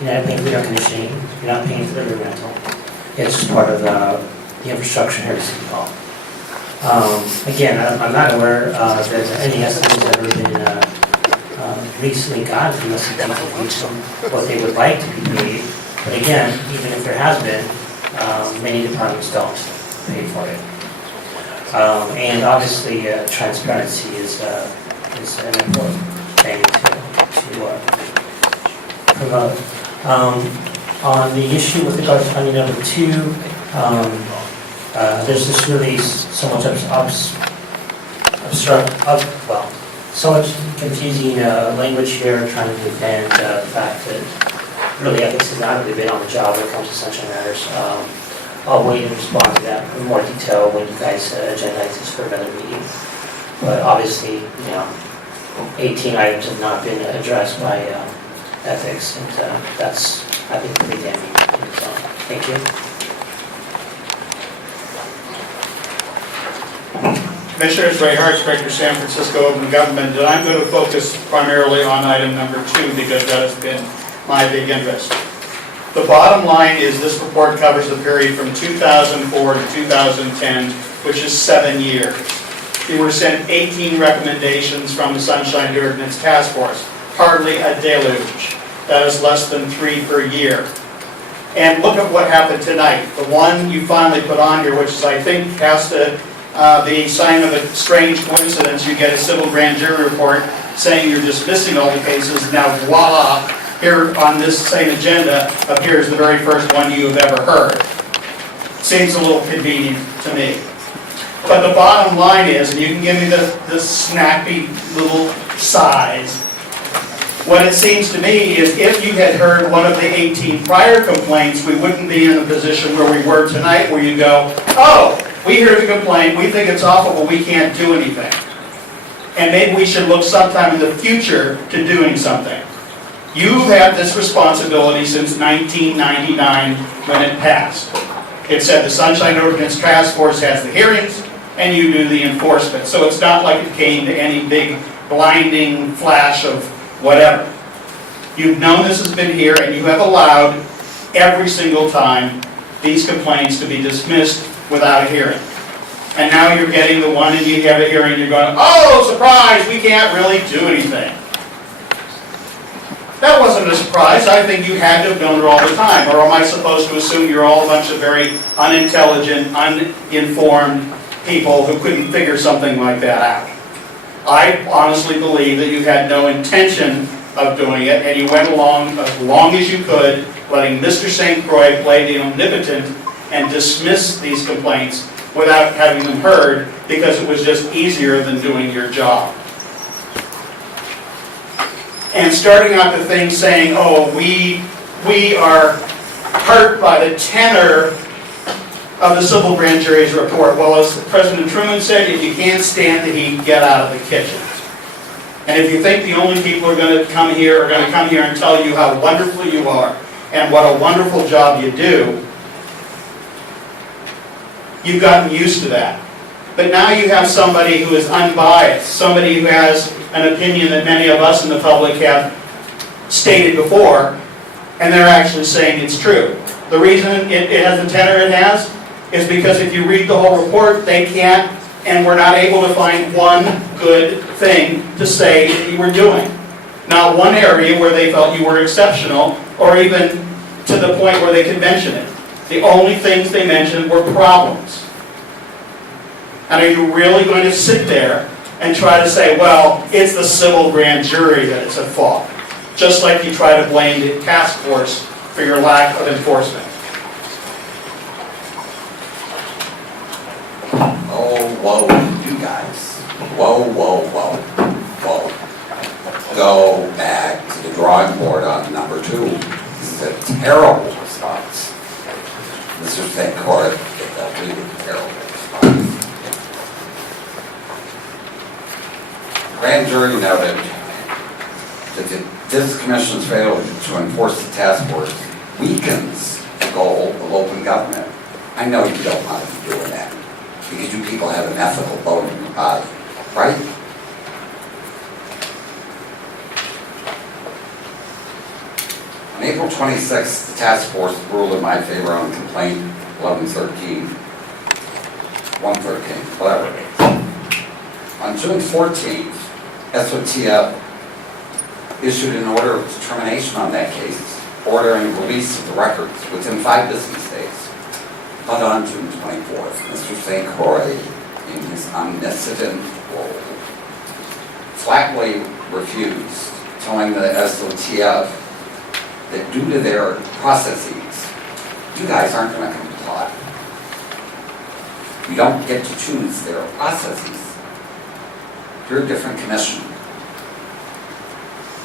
you're not paying for the air conditioning, you're not paying for the room rental. It's just part of the infrastructure here at City Hall. Again, I'm not aware that any estimates have ever been recently gotten from the city on what they would like to be paid. But again, even if there has been, many departments don't pay for it. And obviously, transparency is an important thing to promote. On the issue with regard to funding number 2, there's this really so much so much confusing language here, trying to defend the fact that really ethics has not really been on the job when it comes to sunshine matters. I'll wait and respond to that in more detail when you guys agendize this for another meeting. But obviously, 18 items have not been addressed by ethics, and that's, I think, pretty damning. So, thank you. Commissioners, Ray Hart, Director, San Francisco Open Government, and I'm going to focus primarily on item number 2 because that has been my big interest. The bottom line is this report covers the period from 2004 to 2010, which is 7 years. We were sent 18 recommendations from the Sunshine Ordinance Task Force, hardly a deluge. That is less than 3 per year. And look at what happened tonight. The one you finally put on here, which is, I think, has to the sign of a strange coincidence, you get a civil grand jury report saying you're dismissing all the cases. Now, voila, here on this same agenda appears the very first one you have ever heard. Seems a little convenient to me. But the bottom line is, and you can give me the snappy little sighs, what it seems to me is if you had heard one of the 18 prior complaints, we wouldn't be in the position where we were tonight, where you go, oh, we hear the complaint, we think it's awful, but we can't do anything. And maybe we should look sometime in the future to doing something. You've had this responsibility since 1999 when it passed. It said the Sunshine Ordinance Task Force has the hearings and you do the enforcement. So it's not like it came to any big blinding flash of whatever. You've known this has been here and you have allowed every single time these complaints to be dismissed without a hearing. And now you're getting the one and you have a hearing and you're going, oh, surprise, we can't really do anything. That wasn't a surprise. I think you had to have known it all the time. Or am I supposed to assume you're all a bunch of very unintelligent, uninformed people who couldn't figure something like that out? I honestly believe that you had no intention of doing it and you went along as long as you could, letting Mr. St. Croix play the omnipotent and dismiss these complaints without having them heard because it was just easier than doing your job. And starting out the thing saying, oh, we are hurt by the tenor of the civil grand jury's report. Well, as President Truman said, if you can't stand the heat, get out of the kitchen. And if you think the only people who are going to come here and tell you how wonderful you are and what a wonderful job you do, you've gotten used to that. But now you have somebody who is unbiased, somebody who has an opinion that many of us in the public have stated before, and they're actually saying it's true. The reason it has the tenor it has is because if you read the whole report, they can't, and we're not able to find one good thing to say that you were doing. Not one area where they felt you were exceptional, or even to the point where they could mention it. The only things they mentioned were problems. And are you really going to sit there and try to say, well, it's the civil grand jury that is at fault? Just like you try to blame the task force for your lack of enforcement. Oh, whoa, you guys. Whoa, whoa, whoa, whoa. Go back to the drawing board on number 2. This is a terrible response. Mr. St. Croix did a really terrible response. Grand jury noted that this commission's failure to enforce the task force weakens the goal of open government. I know you don't want to be doing that because you people have an ethical bone in your body, right? On April 26th, the task force ruled in my favor on complaint 1113, 113, whatever it is. On June 14th, SOTF issued an order of determination on that case, ordering release of the records within 5 business days. But on June 24th, Mr. St. Croix, in his omniscient role, flatly refused, telling the SOTF that due to their processes, you guys aren't going to comply. You don't get to choose their processes. You're a different commission.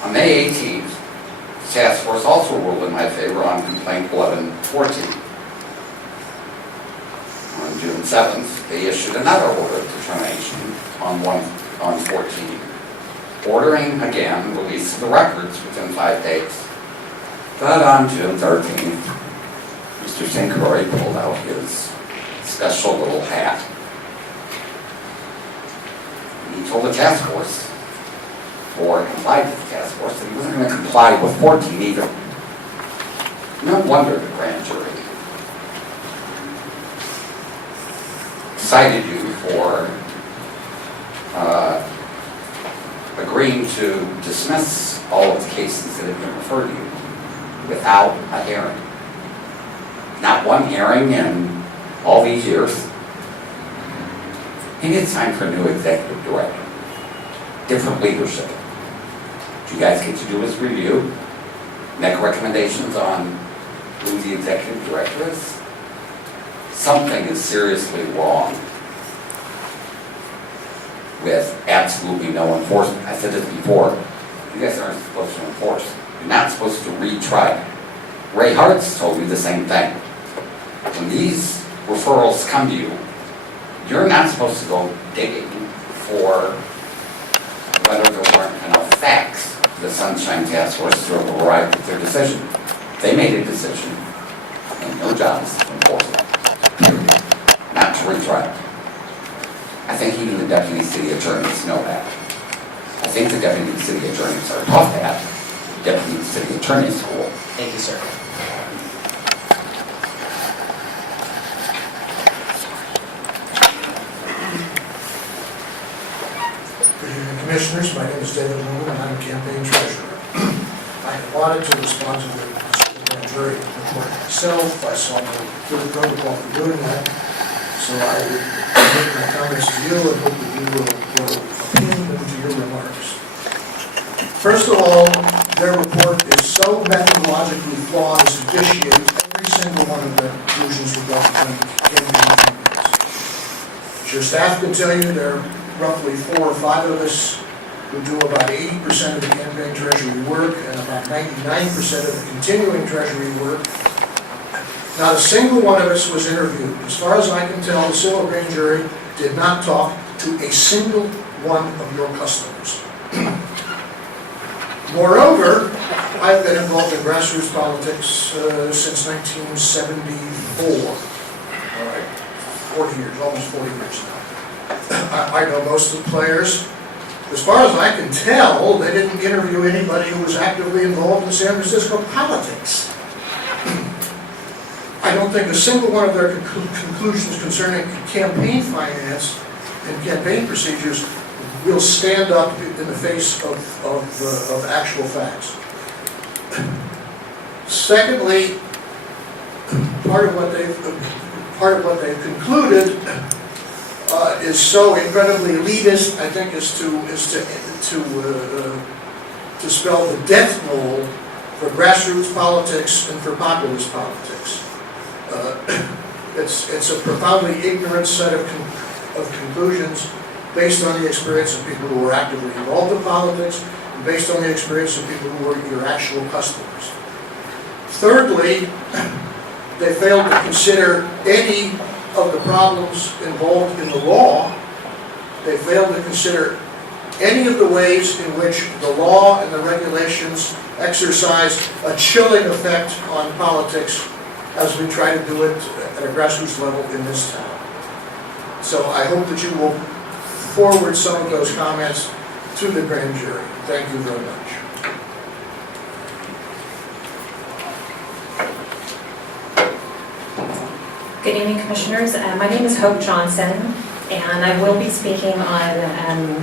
On May 18th, the task force also ruled in my favor on complaint 1114. On June 7th, they issued another order of determination on 14, ordering again release of the records within 5 days. But on June 13th, Mr. St. Croix pulled out his special little hat. And he told the task force, or complied with the task force, that he wasn't going to comply with 14 either. No wonder the grand jury cited you for agreeing to dismiss all of the cases that had been referred to you without a hearing. Not one hearing in all these years. Maybe it's time for a new executive director. Different leadership. What you guys get to do is review, make recommendations on who the executive director is. Something is seriously wrong with absolutely no enforcement. I said this before, you guys aren't supposed to enforce. You're not supposed to retry. Ray Hart's told me the same thing. When these referrals come to you, you're not supposed to go digging for whether there weren't enough facts. The Sunshine Task Force to arrive at their decision. They made a decision, and your job is to enforce it. Period. Not to retry it. I think even the deputy city attorneys know that. I think the deputy city attorneys are taught that. Deputy city attorney school. Thank you, sir. Good evening, Commissioners. My name is David Newman, and I'm a campaign treasurer. I wanted to respond to the grand jury report myself. I saw no good protocol for doing that, so I would make my comments to you and hope that you will opinion them to your remarks. First of all, their report is so methodologically flawed as to vitiate every single one of their conclusions regarding campaign finance. As your staff can tell you, there are roughly 4 or 5 of us who do about 80% of the campaign treasury work and about 99% of the continuing treasury work. Not a single one of us was interviewed. As far as I can tell, the civil grand jury did not talk to a single one of your customers. Moreover, I've been involved in grassroots politics since 1974. All right, 40 years, almost 40 years now. I know most of the players. As far as I can tell, they didn't interview anybody who was actively involved in San Francisco politics. I don't think a single one of their conclusions concerning campaign finance and campaign procedures will stand up in the face of actual facts. Secondly, part of what they've concluded is so incredibly elitist, I think, is to spell the death knell for grassroots politics and for populist politics. It's a profoundly ignorant set of conclusions based on the experience of people who were actively involved in politics and based on the experience of people who were your actual customers. Thirdly, they failed to consider any of the problems involved in the law. They failed to consider any of the ways in which the law and the regulations exercise a chilling effect on politics as we try to do it at a grassroots level in this town. So I hope that you will forward some of those comments to the grand jury. Thank you very much. Good evening, Commissioners. My name is Hope Johnson, and I will be speaking on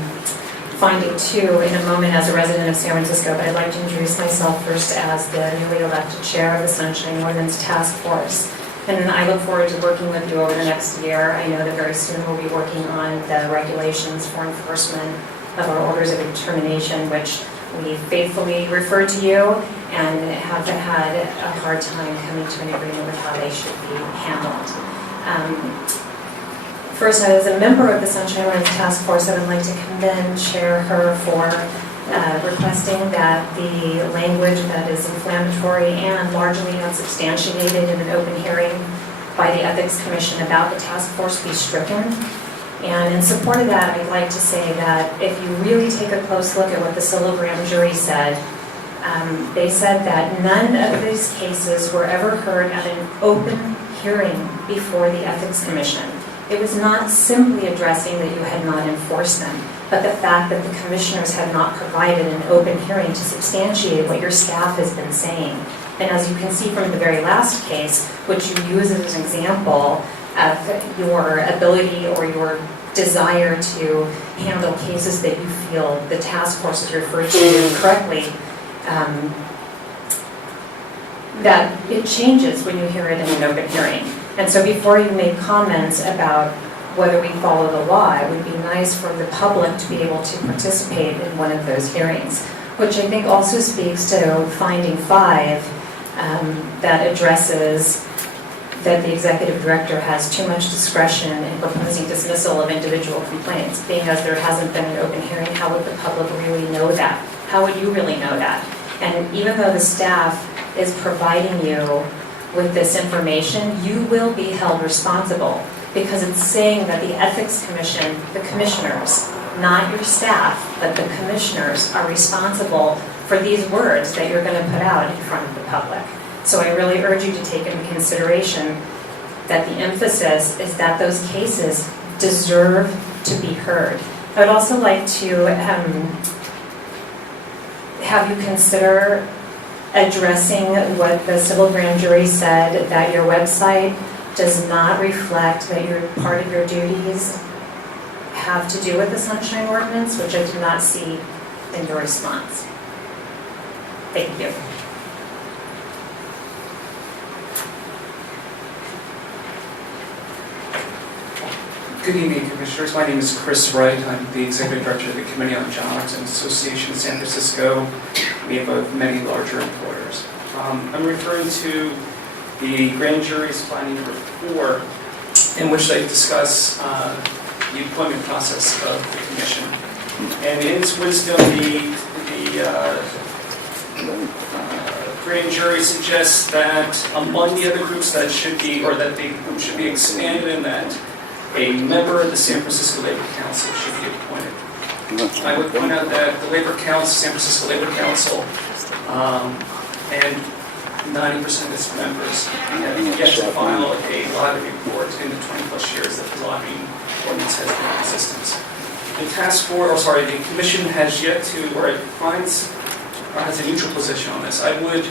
finding 2 in a moment as a resident of San Francisco, but I'd like to introduce myself first as the newly elected chair of the Sunshine Ordinance Task Force. And I look forward to working with you over the next year. I know that very soon we'll be working on the regulations for enforcement of our orders of determination, which we faithfully refer to you and have had a hard time coming to an agreement with how they should be handled. First, as a member of the Sunshine Ordinance Task Force, I would like to commend Chair Her for requesting that the language that is inflammatory and largely unsubstantiated in an open hearing by the Ethics Commission about the task force be stricken. And in support of that, I'd like to say that if you really take a close look at what the civil grand jury said, they said that none of these cases were ever heard at an open hearing before the Ethics Commission. It was not simply addressing that you had not enforced them, but the fact that the commissioners had not provided an open hearing to substantiate what your staff has been saying. And as you can see from the very last case, which you use as an example of your ability or your desire to handle cases that you feel the task force is referred to correctly, that it changes when you hear it in an open hearing. And so before you make comments about whether we follow the law, it would be nice for the public to be able to participate in one of those hearings, which I think also speaks to finding 5 that addresses that the executive director has too much discretion in proposing dismissal of individual complaints. Being as there hasn't been an open hearing, how would the public really know that? How would you really know that? And even though the staff is providing you with this information, you will be held responsible because it's saying that the Ethics Commission, the commissioners, not your staff, but the commissioners are responsible for these words that you're going to put out in front of the public. So I really urge you to take into consideration that the emphasis is that those cases deserve to be heard. I would also like to have you consider addressing what the civil grand jury said, that your website does not reflect that part of your duties have to do with the Sunshine Ordinance, which I did not see in your response. Thank you. Good evening, Commissioners. My name is Chris Wright. I'm the Executive Director of the Committee on Jobs and Association in San Francisco. We have many larger employers. I'm referring to the grand jury's finding number 4, in which they discuss the employment process of the Commission. And in its wisdom, the grand jury suggests that among the other groups that should be, or that the group should be expanded, in that a member of the San Francisco Labor Council should be appointed. I would point out that the Labor Council, San Francisco Labor Council, and 90% of its members have yet to file a lobbying report in the 20+ years that the lobbying ordinance has been in existence. The task force, the Commission has yet to, or it has a neutral position on this. I would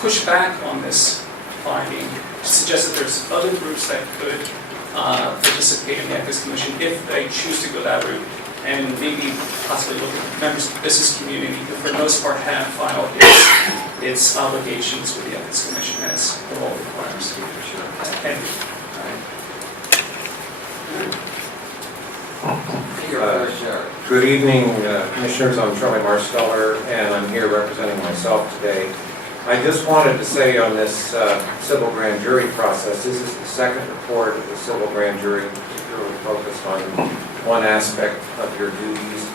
push back on this finding to suggest that there's other groups that could participate in the Ethics Commission if they choose to go that route, and maybe possibly look at members of the business community who for the most part have filed its obligations with the Ethics Commission as the law requires. Thank Sure. Good evening, Commissioners. I'm Charlie Marsteller, and I'm here representing myself today. I just wanted to say on this civil grand jury process, this is the second report of the civil grand jury, particularly focused on one aspect of your duties.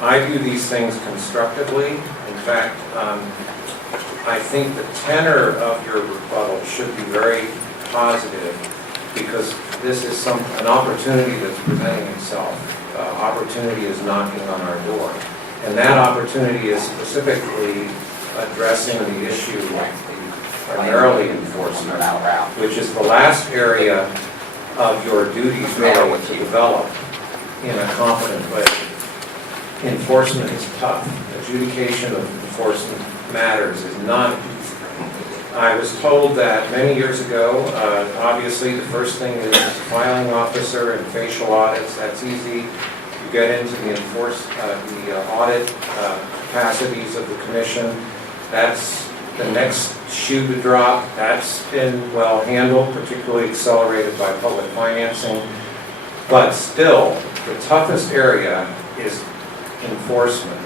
I view these things constructively. In fact, I think the tenor of your rebuttal should be very positive, because this is an opportunity that's presenting itself. Opportunity is knocking on our door. And that opportunity is specifically addressing the issue of primarily enforcement, which is the last area of your duties really to develop in a competent way. Enforcement is tough. Adjudication of enforcement matters is not easy. I was told that many years ago, obviously the first thing is filing officer and facial audits. That's easy. You get into the audit capacities of the commission. That's the next shoe to drop. That's been well handled, particularly accelerated by public financing. But still, the toughest area is enforcement.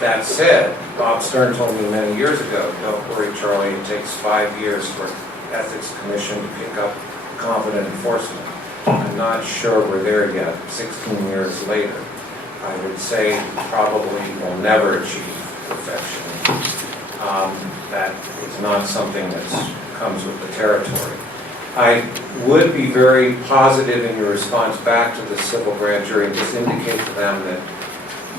That said, Bob Stern told me many years ago, don't worry, Charlie, it takes 5 years for Ethics Commission to pick up competent enforcement. I'm not sure we're there yet, 16 years later. I would say probably we'll never achieve perfection. That is not something that comes with the territory. I would be very positive in your response back to the civil grand jury and just indicate to them that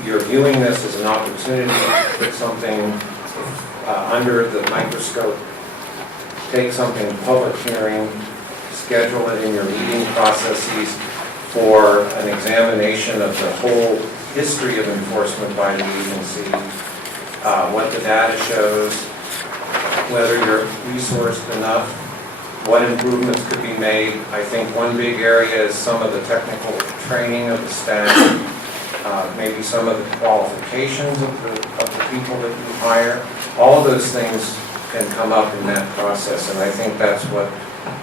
you're viewing this as an opportunity to put something under the microscope, take something to public hearing, schedule it in your meeting processes for an examination of the whole history of enforcement by the agency, what the data shows, whether you're resourced enough, what improvements could be made. I think one big area is some of the technical training of the staff, maybe some of the qualifications of the people that you hire. All of those things can come up in that process, and I think that's what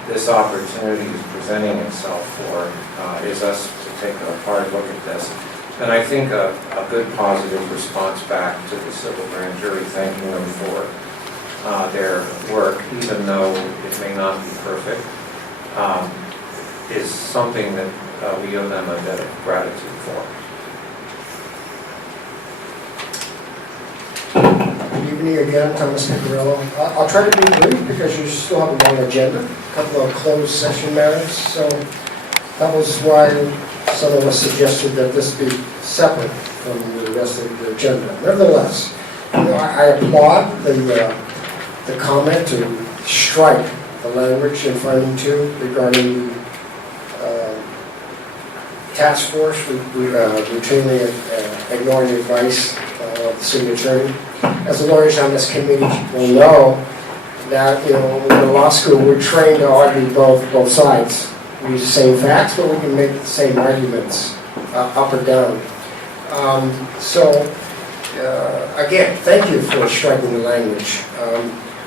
this opportunity is presenting itself for, is us to take a hard look at this. And I think a good positive response back to the civil grand jury, thanking them for their work, even though it may not be perfect, is something that we owe them a debt of gratitude for. Good evening again, Thomas Picarello. I'll try to be brief because you still have a long agenda, a couple of closed session matters. So that was why some of us suggested that this be separate from the rest of the agenda. Nevertheless, I applaud the comment to strike the language in finding 2 regarding the task force routinely ignoring the advice of the city attorney. As the lawyers on this committee will know, that in law school we're trained to argue both sides. We use the same facts, but we can make the same arguments up or down. Again, thank you for striking the language.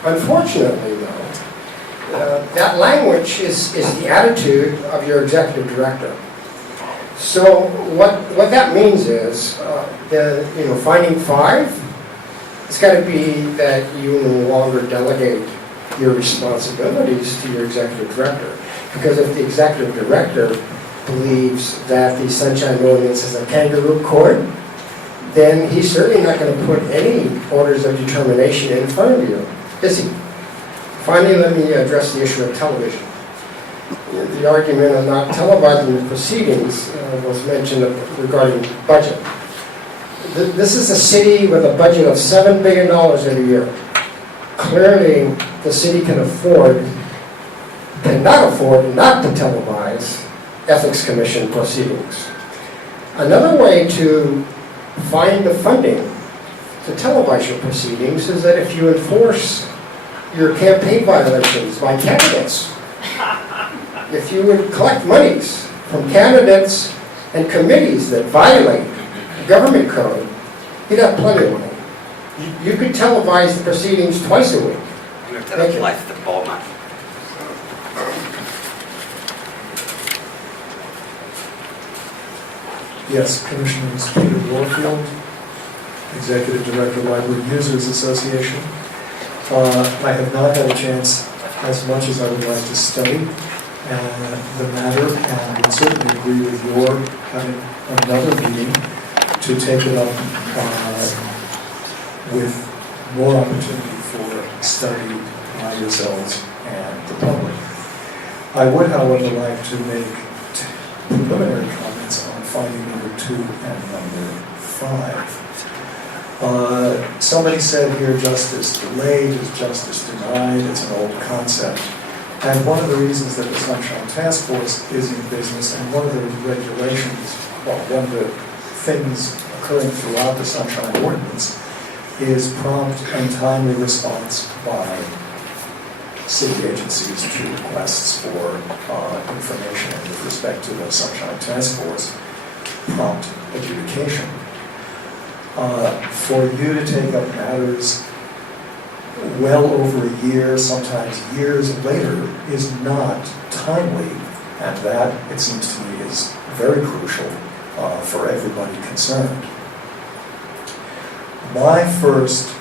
Unfortunately, though, that language is the attitude of your executive director. So what that means is, finding 5, it's got to be that you no longer delegate your responsibilities to your executive director. Because if the executive director believes that the Sunshine Ordinance is a kangaroo court, then he's certainly not going to put any orders of determination in front of you, is he? Finally, let me address the issue of television. The argument of not televising the proceedings was mentioned regarding budget. This is a city with a budget of $7 billion every year. Clearly, the city cannot afford not to televise Ethics Commission proceedings. Another way to find the funding to televise your proceedings is that if you enforce your campaign violations by candidates, if you would collect monies from candidates and committees that violate the government code, you'd have plenty of money. You could televise the proceedings twice a week. Thank you. Yes, Commissioners Peter Warfield, Executive Director, Library Users Association. I have not had a chance as much as I would like to study the matter, and would certainly agree with your having another meeting to take it up with more opportunity for study by yourselves and the public. I would, however, like to make preliminary comments on finding number 2 and number 5. Somebody said here, justice delayed is justice denied. It's an old concept. And one of the reasons that the Sunshine Task Force is in business, and one of the regulations, one of the things occurring throughout the Sunshine Ordinance, is prompt and timely response by city agencies to requests for information with respect to the Sunshine Task Force prompt adjudication. For you to take up matters well over a year, sometimes years later, is not timely, and that, it seems to me, is very crucial for everybody concerned. My first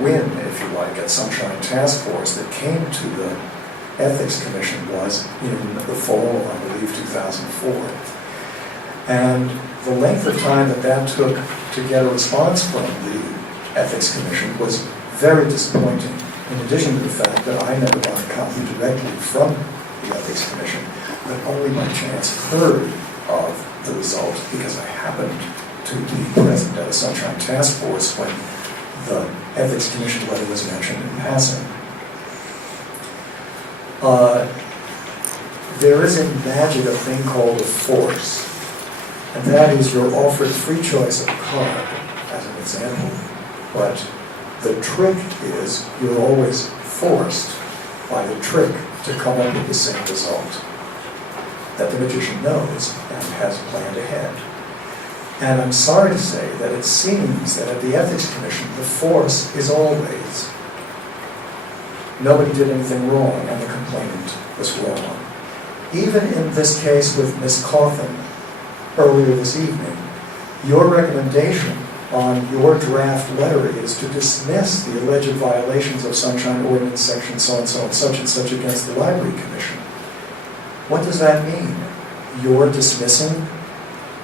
win, if you like, at Sunshine Task Force that came to the Ethics Commission was in the fall of, I believe, 2004. And the length of time that that took to get a response from the Ethics Commission was very disappointing, in addition to the fact that I never got a copy directly from the Ethics Commission, but only by chance heard of the result because I happened to be present at a Sunshine Task Force when the Ethics Commission letter was mentioned in passing. There is in magic a thing called a force, and that is you're offered free choice of a card, as an example, but the trick is you're always forced by the trick to come up with the same result that the magician knows and has planned ahead. And I'm sorry to say that it seems that at the Ethics Commission, the force is always nobody did anything wrong and the complainant was wrong. Even in this case with Ms. Cawthon earlier this evening, your recommendation on your draft letter is to dismiss the alleged violations of Sunshine Ordinance Section so-and-so and such against the Library Commission. What does that mean? You're dismissing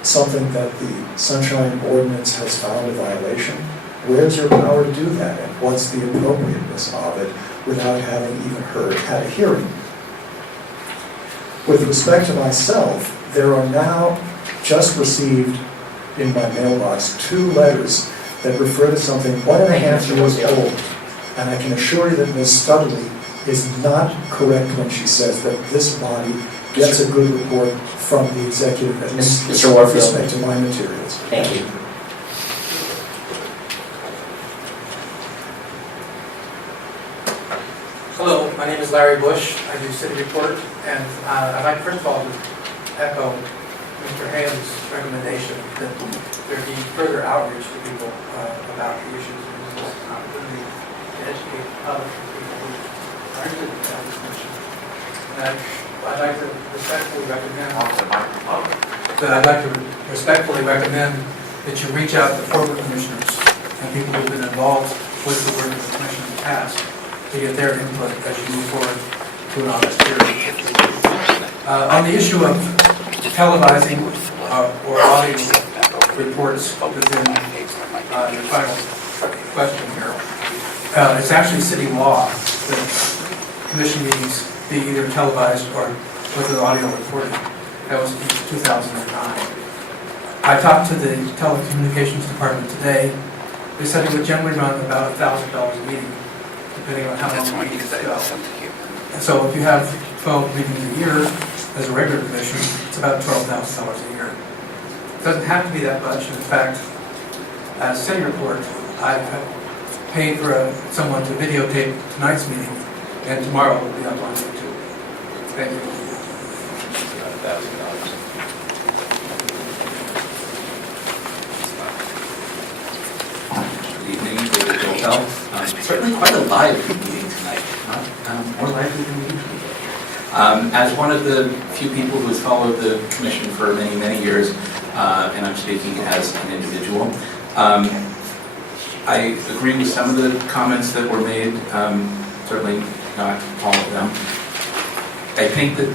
something that the Sunshine Ordinance has found a violation? Where's your power to do that, and what's the appropriateness of it without having even had a hearing? With respect to myself, there are now just received in my mailbox 2 letters that refer to something 1.5 years old, and I can assure you that Ms. Studley is not correct when she says that this body gets a good report from the executive Mr. Warfield. with respect to my materials. Thank you. Hello, my name is Larry Bush. I do City Report, and I'd like first of all to echo Mr. Ham's recommendation that there be further outreach to people about the issues and use this opportunity to educate the public and people who are interested in this mission. And I'd like to respectfully recommend that you reach out to former commissioners and people who have been involved with the work of the commission in the past to get their input as you move forward to an honest hearing. On the issue of televising or audio reports within your final question here, it's actually city law that commission meetings be either televised or with an audio recording. That was in 2009. I talked to the telecommunications department today. They said it would generally run about $1,000 a meeting, depending on how long the meetings go. And so if you have 12 meetings a year as a regular commission, it's about $12,000 a year. It doesn't have to be that much. In fact, as City Report, I've paid for someone to videotape tonight's meeting, and tomorrow will be up on YouTube. Thank you. Good evening, David Gilfell. Certainly quite a lively meeting tonight, more lively than we usually get. As one of the few people who has followed the commission for many, many years, and I'm speaking as an individual, I agree with some of the comments that were made, certainly not all of them. I think that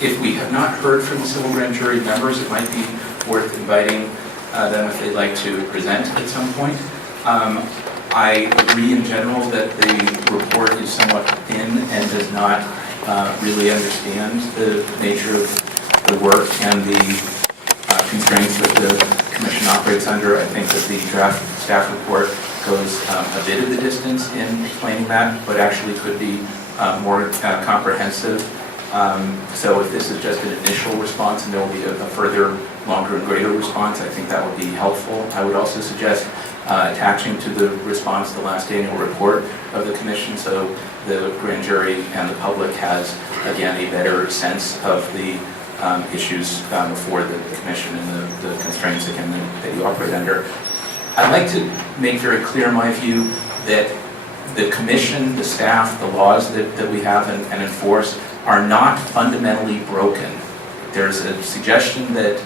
if we have not heard from the civil grand jury members, it might be worth inviting them if they'd like to present at some point. I agree in general that the report is somewhat thin and does not really understand the nature of the work and the constraints that the commission operates under. I think that the draft staff report goes a bit of the distance in explaining that, but actually could be more comprehensive. So if this is just an initial response and there will be a further, longer and greater response, I think that would be helpful. I would also suggest attaching to the response to the last annual report of the commission, so the grand jury and the public has, again, a better sense of the issues before the commission and the constraints, again, that you operate under. I'd like to make very clear my view that the commission, the staff, the laws that we have and enforce are not fundamentally broken. There's a suggestion that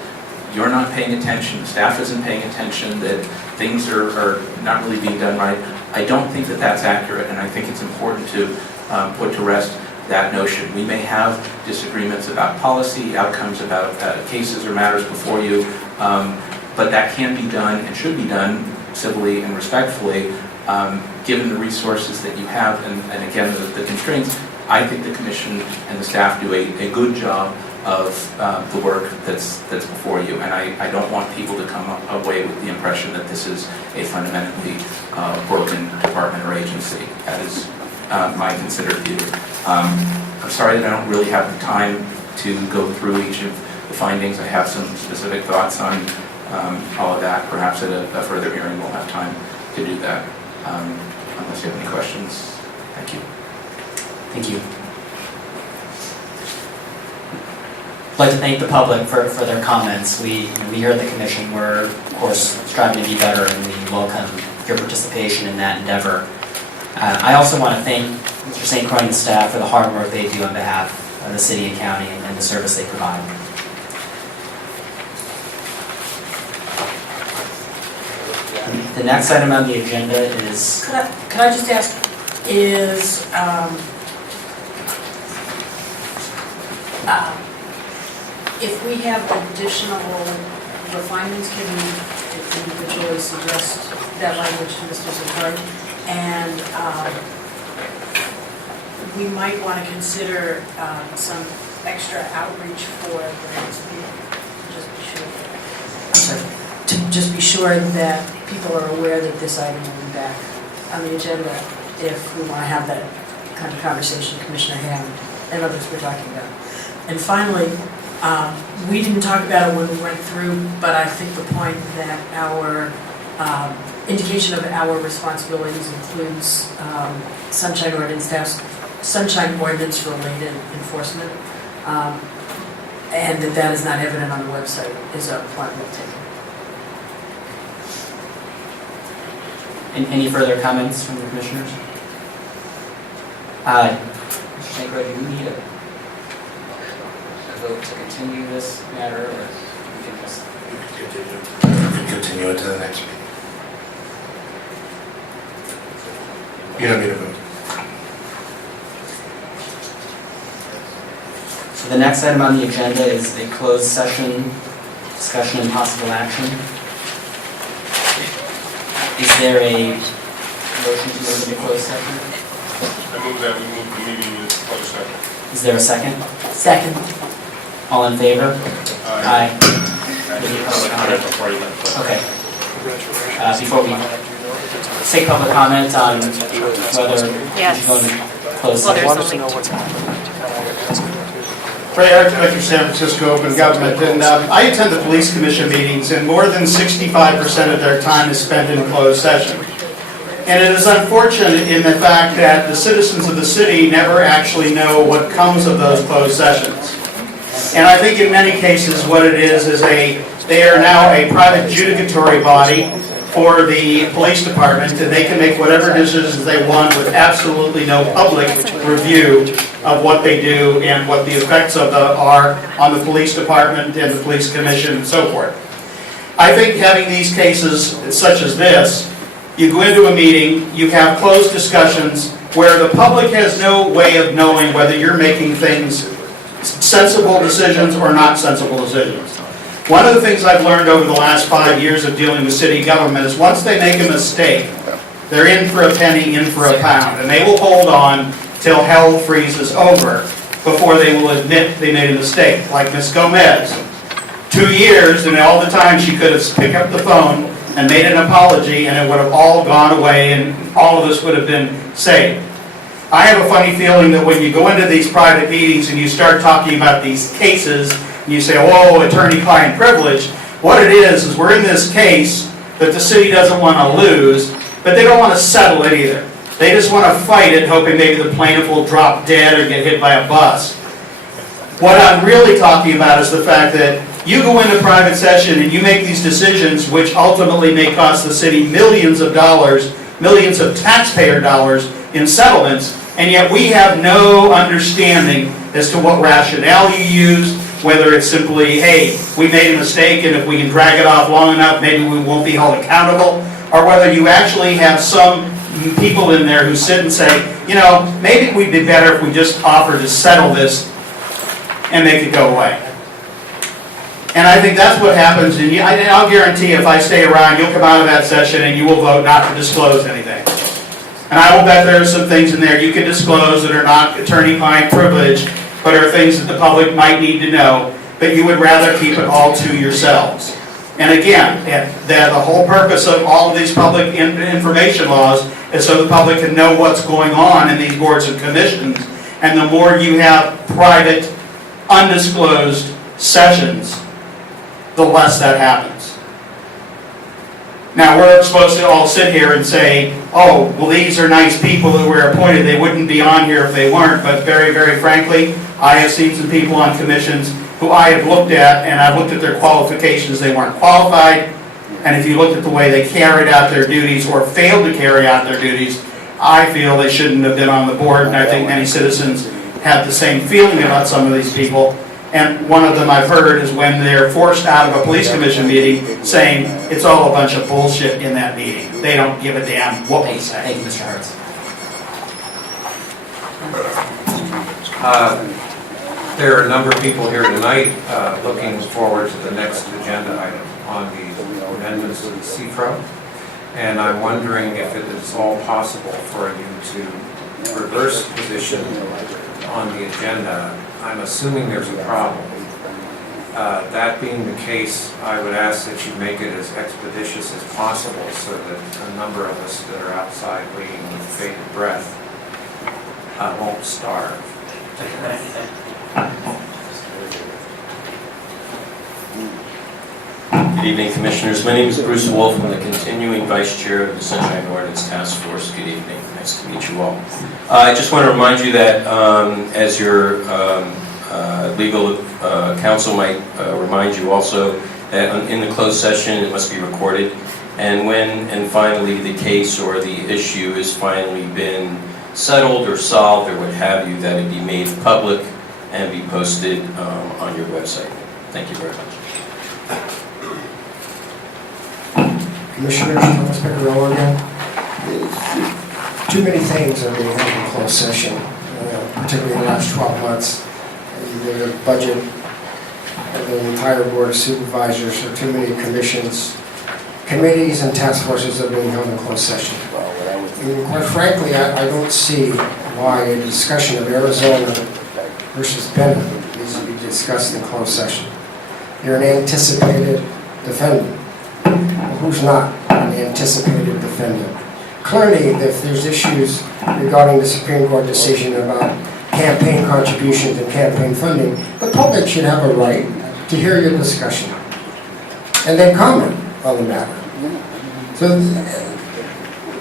you're not paying attention, the staff isn't paying attention, that things are not really being done right. I don't think that that's accurate, and I think it's important to put to rest that notion. We may have disagreements about policy, outcomes about cases or matters before you, but that can be done and should be done civilly and respectfully, given the resources that you have and again, the constraints. I think the commission and the staff do a good job of the work that's before you, and I don't want people to come away with the impression that this is a fundamentally broken department or agency. That is my considered view. I'm sorry that I don't really have the time to go through each of the findings. I have some specific thoughts on all of that. Perhaps at a further hearing we'll have time to do that. Unless you have any questions, thank you. Thank you. I'd like to thank the public for their comments. We here at the Commission, we're of course striving to be better, and we welcome your participation in that endeavor. I also want to thank Mr. St. Croix and staff for the hard work they do on behalf of the city and county and the service they provide. The next item on the agenda is... Could I just ask, is, if we have additional refinements, can we individually suggest that language to Mr. Zakari? And we might want to consider some extra outreach for the next meeting. Just be sure that people are aware that this item will be back on the agenda if we want to have that kind of conversation Commissioner Hammond and others were talking about. And finally, we didn't talk about it when we went through, but I think the point that our indication of our responsibilities includes sunshine ordinance related enforcement, and that is not evident on the website is a point we'll take. Any further comments from the commissioners? Mr. St. Croix, do we need a vote to continue this matter, or we can just... You can continue it to the next meeting. You don't need a vote. So the next item on the agenda is a closed session, discussion and possible action. Is there a motion to move into closed session? I move that we move the meeting into closed session. Is there a second? Second. All in favor? Aye. Any public comment before you let go? Okay. Before we take public comment on whether we should go into closed session. Ray Architecture, San Francisco Open Government, and I attend the police commission meetings, and more than 65% of their time is spent in closed session. And it is unfortunate in the fact that the citizens of the city never actually know what comes of those closed sessions. And I think in many cases what it is they are now a private judicatory body for the police department, and they can make whatever decisions they want with absolutely no public review of what they do and what the effects of are on the police department and the police commission and so forth. I think having these cases such as this, you go into a meeting, you have closed discussions where the public has no way of knowing whether you're making things sensible decisions or not sensible decisions. One of the things I've learned over the last 5 years of dealing with city government is once they make a mistake, they're in for a penny, in for a pound, and they will hold on till hell freezes over before they will admit they made a mistake. Like Ms. Gomez, 2 years, and all the time she could have picked up the phone and made an apology, and it would have all gone away, and all of us would have been saved. I have a funny feeling that when you go into these private meetings and you start talking about these cases, and you say, oh, attorney-client privilege, what it is we're in this case that the city doesn't want to lose, but they don't want to settle it either. They just want to fight it, hoping maybe the plaintiff will drop dead or get hit by a bus. What I'm really talking about is the fact that you go into private session and you make these decisions which ultimately may cost the city millions of dollars, millions of taxpayer dollars in settlements, and yet we have no understanding as to what rationale you use, whether it's simply, hey, we made a mistake and if we can drag it off long enough, maybe we won't be held accountable, or whether you actually have some people in there who sit and say, you know, maybe we'd be better if we just offered to settle this and make it go away. And I think that's what happens, and I'll guarantee if I stay around, you'll come out of that session and you will vote not to disclose anything. And I will bet there are some things in there you can disclose that are not attorney-client privilege, but are things that the public might need to know, but you would rather keep it all to yourselves. And again, the whole purpose of all of these public information laws is so the public can know what's going on in these boards and commissions. And the more you have private, undisclosed sessions, the less that happens. Now, we're supposed to all sit here and say, oh, well, these are nice people who were appointed, they wouldn't be on here if they weren't, but very, very frankly, I have seen some people on commissions who I have looked at, and I've looked at their qualifications, they weren't qualified, and if you looked at the way they carried out their duties or failed to carry out their duties, I feel they shouldn't have been on the board, and I think many citizens have the same feeling about some of these people. And one of them I've heard is when they're forced out of a police commission meeting saying it's all a bunch of bullshit in that meeting. They don't give a damn what we say. Thank you, Mr. Hartz. There are a number of people here tonight looking forward to the next agenda item on the amendments to the CFRO. And I'm wondering if it is all possible for you to reverse position on the agenda. I'm assuming there's a problem. That being the case, I would ask that you make it as expeditious as possible so that a number of us that are outside waiting with bated breath won't starve. Good evening, Commissioners. My name is Bruce Wolf. I'm the continuing Vice Chair of the Sunshine Ordinance Task Force. Good evening. Nice to meet you all. I just want to remind you that as your legal counsel might remind you also that in the closed session it must be recorded, and when and finally the case or the issue has finally been settled or solved or what have you, that it be made public and be posted on your website. Thank you very much. Commissioners, Thomas Pecorello again. Too many things are being held in closed session, particularly in the last 12 months. Either the budget, the entire board of supervisors, or too many commissions, committees, and task forces are being held in closed session. And quite frankly, I don't see why a discussion of Arizona versus Bennett needs to be discussed in closed session. You're an anticipated defendant. Who's not an anticipated defendant? Clearly, if there's issues regarding the Supreme Court decision about campaign contributions and campaign funding, the public should have a right to hear your discussion and then comment on the matter. So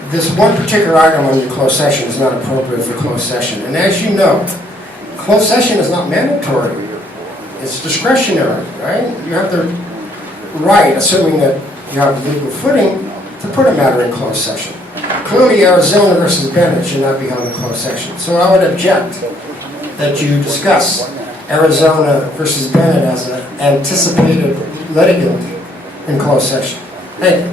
this one particular item on your closed session is not appropriate for closed session. And as you know, closed session is not mandatory. It's discretionary, right? You have the right, assuming that you have legal footing, to put a matter in closed session. Clearly, Arizona versus Bennett should not be held in closed session. So I would object that you discuss Arizona versus Bennett as an anticipated litigant in closed session. Thank you.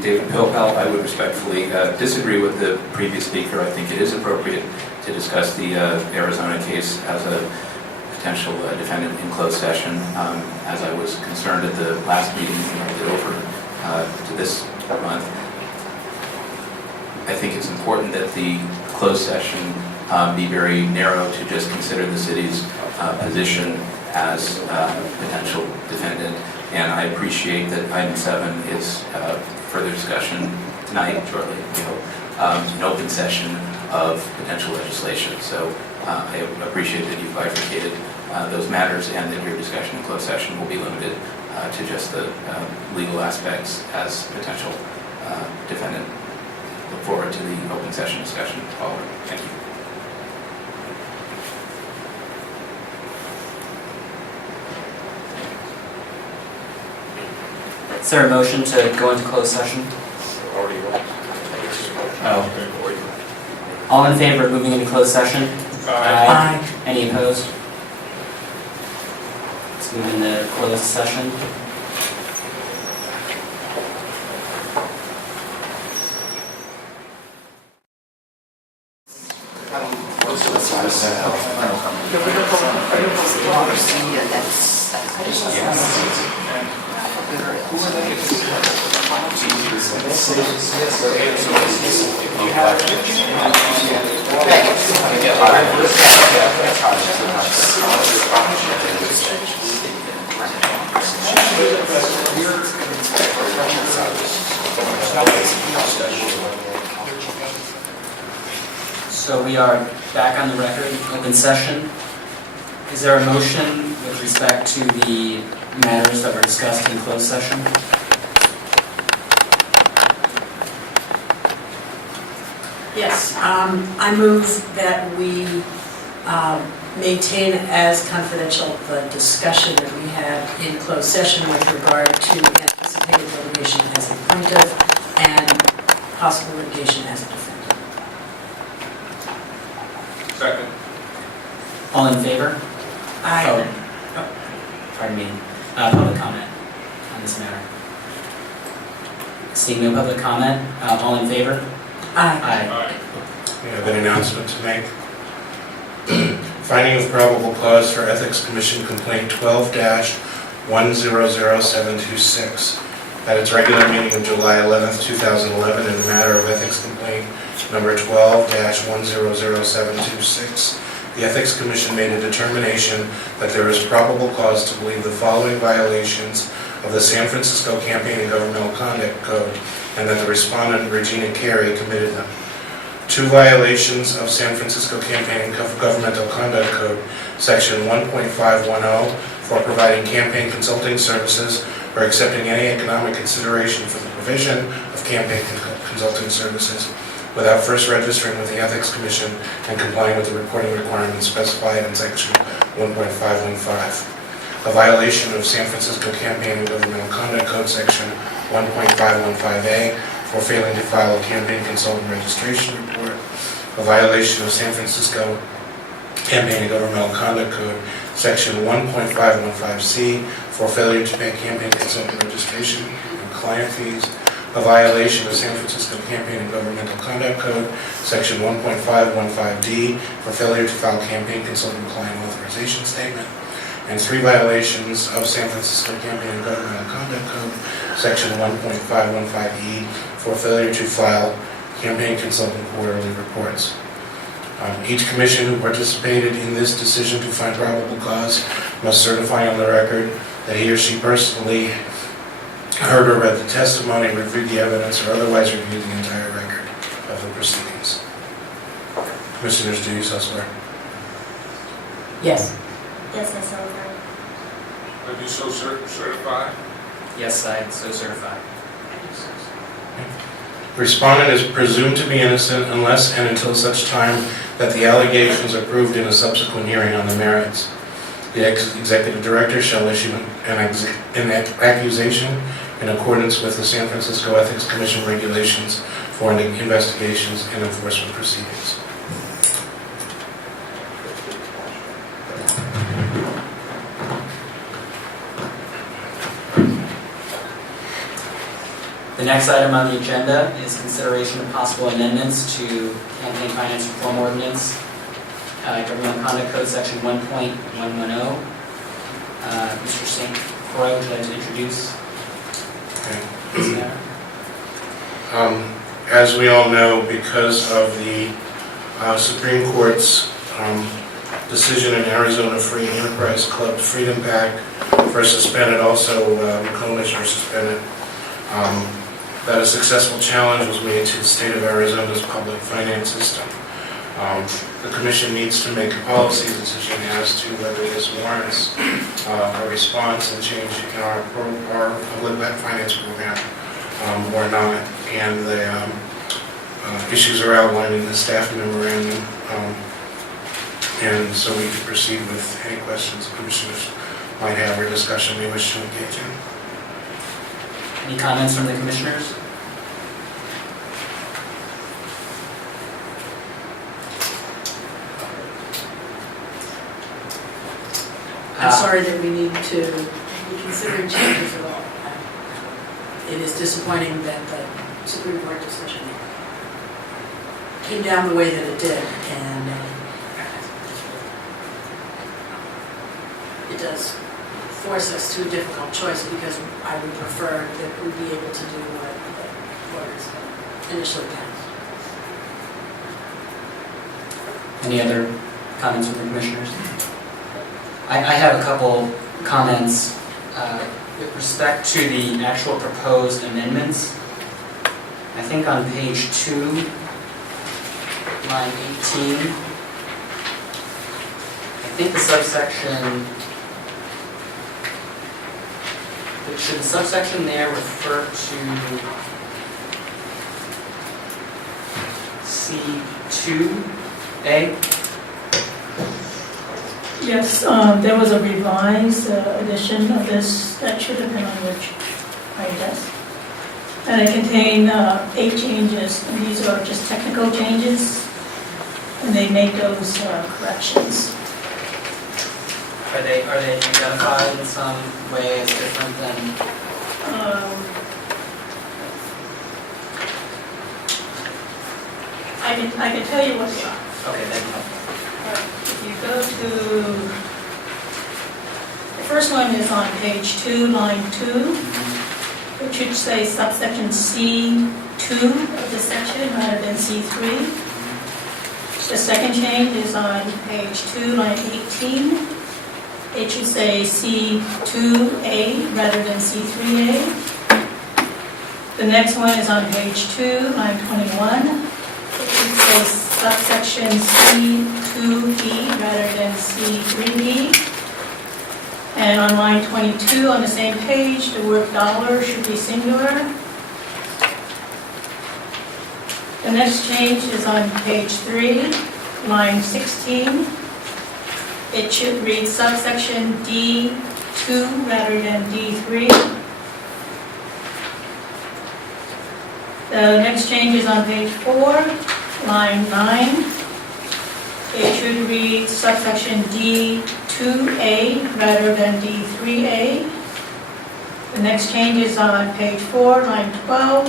David Pilpel, I would respectfully disagree with the previous speaker. I think it is appropriate to discuss the Arizona case as a potential defendant in closed session. As I was concerned at the last meeting, over to this month, I think it's important that the closed session be very narrow to just consider the city's position as a potential defendant. And I appreciate that item 7 is further discussion tonight, shortly, an open session of potential legislation. So I appreciate that you've bifurcated those matters, and that your discussion in closed session will be limited to just the legal aspects as potential defendant. Look forward to the open session discussion following. Thank you. Is there a motion to go into closed session? Oh. All in favor of moving into closed session? Aye. Any opposed? Let's move into closed session. So we are back on the record, open session. Is there a motion with respect to the matters that were discussed in closed session? Yes, I move that we maintain as confidential the discussion that we had in closed session with regard to anticipated litigation as a plaintiff and possible litigation as a defendant. Second. All in favor? Aye. Pardon me. Public comment on this matter. Seeing no public comment, all in favor? Aye. Aye. We have an announcement to make. Finding of probable cause for Ethics Commission Complaint 12-100726 at its regular meeting of July 11th, 2011 in the matter of Ethics Complaint number 12-100726. The Ethics Commission made a determination that there is probable cause to believe the following violations of the San Francisco Campaign and Governmental Conduct Code, and that the respondent, Regina Carey, committed them. 2 violations of San Francisco Campaign and Governmental Conduct Code, Section 1.510, for providing campaign consulting services or accepting any economic consideration for the provision of campaign consulting services without first registering with the Ethics Commission and complying with the reporting requirements specified in Section 1.515. A violation of San Francisco Campaign and Governmental Conduct Code, Section 1.515A, for failing to file a campaign consultant registration report. A violation of San Francisco Campaign and Governmental Conduct Code, Section 1.515C, for failure to pay campaign consultant registration and client fees. A violation of San Francisco Campaign and Governmental Conduct Code, Section 1.515D, for failure to file campaign consultant client authorization statement. And 3 violations of San Francisco Campaign and Governmental Conduct Code, Section 1.515E, for failure to file campaign consultant quarterly reports. Each commission who participated in this decision to find probable cause must certify on the record that he or she personally heard or read the testimony, reviewed the evidence, or otherwise reviewed the entire record of the proceedings. Commissioners, do you so swear? Yes. Yes, I so agree. Are you so certified? Yes, I so certify. Respondent is presumed to be innocent unless and until such time that the allegations are proved in a subsequent hearing on the merits. The executive director shall issue an accusation in accordance with the San Francisco Ethics Commission regulations for investigations and enforcement proceedings. The next item on the agenda is consideration of possible amendments to Campaign Finance Reform Ordinance, Governmental Conduct Code, Section 1.110. Mr. St. Croix, would you like to introduce this matter? As we all know, because of the Supreme Court's decision in Arizona Free Enterprise Club Freedom Pact versus Bennett, also McComish versus Bennett, that a successful challenge was made to the state of Arizona's public finance system. The commission needs to make a policy decision as to whether this warrants a response and change in our public finance program or not. And the issues are outlined in the staff memorandum. And so we can proceed with any questions the commissioners might have or discussion we wish to engage in. Any comments from the commissioners? I'm sorry that we need to be considering changes at all. It is disappointing that the Supreme Court decision came down the way that it did, and it does force us to a difficult choice, because I would prefer that we be able to do what the voters initially passed. Any other comments from the commissioners? I have a couple comments with respect to the actual proposed amendments. I think on page 2, line 18, I think the subsection, should the subsection there refer to C2A? Yes, there was a revised edition of this that should have been on your desk. And it contained 8 changes, and these are just technical changes, and they make those corrections. Are they identified in some way as different than? I can tell you what they are. Okay, that'd be helpful. If you go to, the first one is on page 2, line 2. It should say subsection C2 of the section rather than C3. The second change is on page 2, line 18. It should say C2A rather than C3A. The next one is on page 2, line 21. It should say subsection C2B rather than C3B. And on line 22 on the same page, the word dollar should be singular. The next change is on page 3, line 16. It should read subsection D2 rather than D3. The next change is on page 4, line 9. It should read subsection D2A rather than D3A. The next change is on page 4, line 12.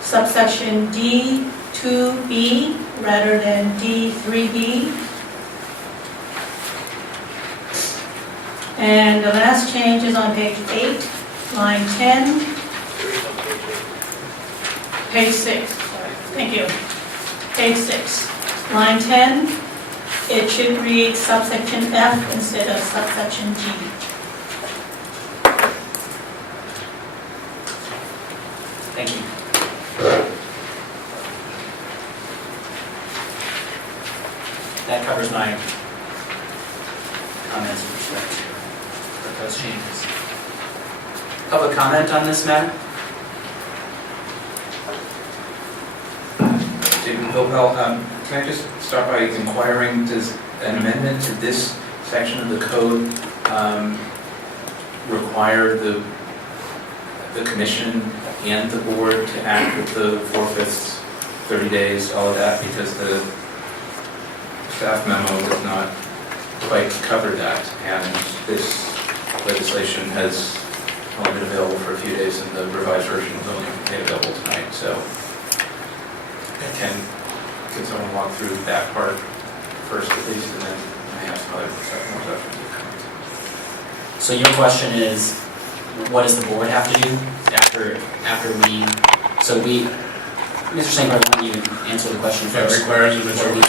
Subsection D2B rather than D3B. And the last change is on page 8, line 10. Page 6, sorry, thank you. Page 6, line 10. It should read subsection F instead of subsection G. Thank you. That covers my comments with respect to proposed changes. Public comment on this matter? David Hopel, can I just start by inquiring, does an amendment to this section of the code require the commission and the board to act with the 4/5, 30 days, all of that, because the staff memo does not quite cover that, and this legislation has only been available for a few days, and the revised version was only made available tonight, so can someone walk through that part first at least, and then I have some other more substantive comments. So your question is, what does the board have to do after we, Mr. St. Clair, why don't you answer the question It first? requires a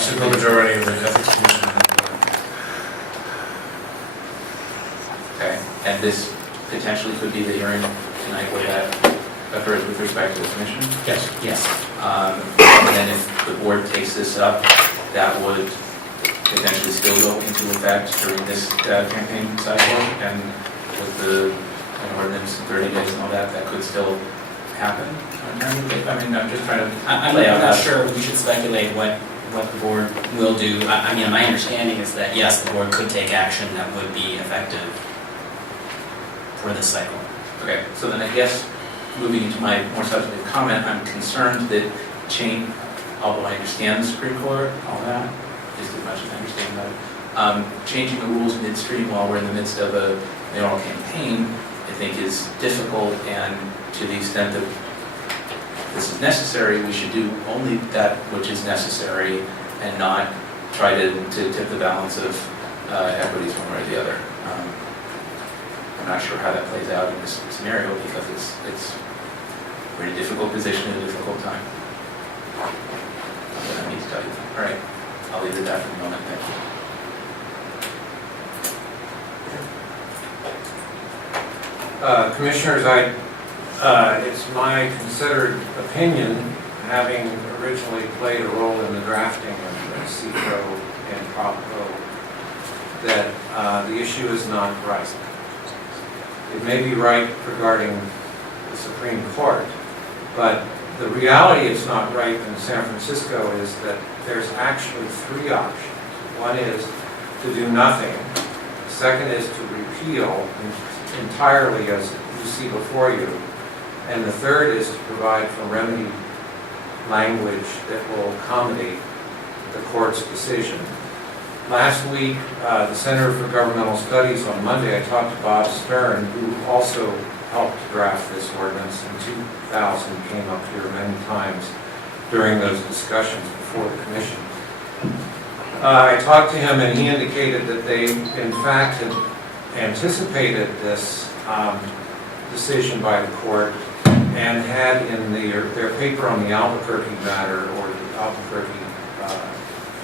simple majority of the ethics commission. Okay, and this potentially could be the hearing tonight where that occurs with respect to the commission? Yes. Yes. And then if the board takes this up that would potentially still go into effect during this campaign cycle, and with an ordinance in 30 days and all that, that could still happen? I mean, I'm just trying to I'm lay out not how- sure we should speculate what the board will do. I mean, my understanding is that, yes, the board could take action that would be effective for this cycle. Okay, so then I guess, moving into my more substantive comment, I'm concerned that although I understand the Supreme Court, all that, just as much as I understand that, changing the rules midstream while we're in the midst of a mayoral campaign, I think is difficult, and to the extent that this is necessary, we should do only that which is necessary and not try to tip the balance of equities one way or the other. I'm not sure how that plays out in this scenario because it's a very difficult position at a difficult time. That's what I need to tell you. All right, I'll leave it at that for the moment. Thank you. Commissioners, it's my considered opinion, having originally played a role in the drafting of CECO and PropCo, that the issue is not right. It may be right regarding the Supreme Court, but the reality it's not right in San Francisco is that there's actually three options. One is to do nothing. The second is to repeal entirely, as you see before you. And the third is to provide for remedy language that will accommodate the court's decision. Last week, the Center for Governmental Studies on Monday, I talked to Bob Stern, who also helped draft this ordinance in 2000, came up here many times during those discussions before the commission. I talked to him and he indicated that they, in fact, had anticipated this decision by the court and had in their paper on the Albuquerque matter, or the Albuquerque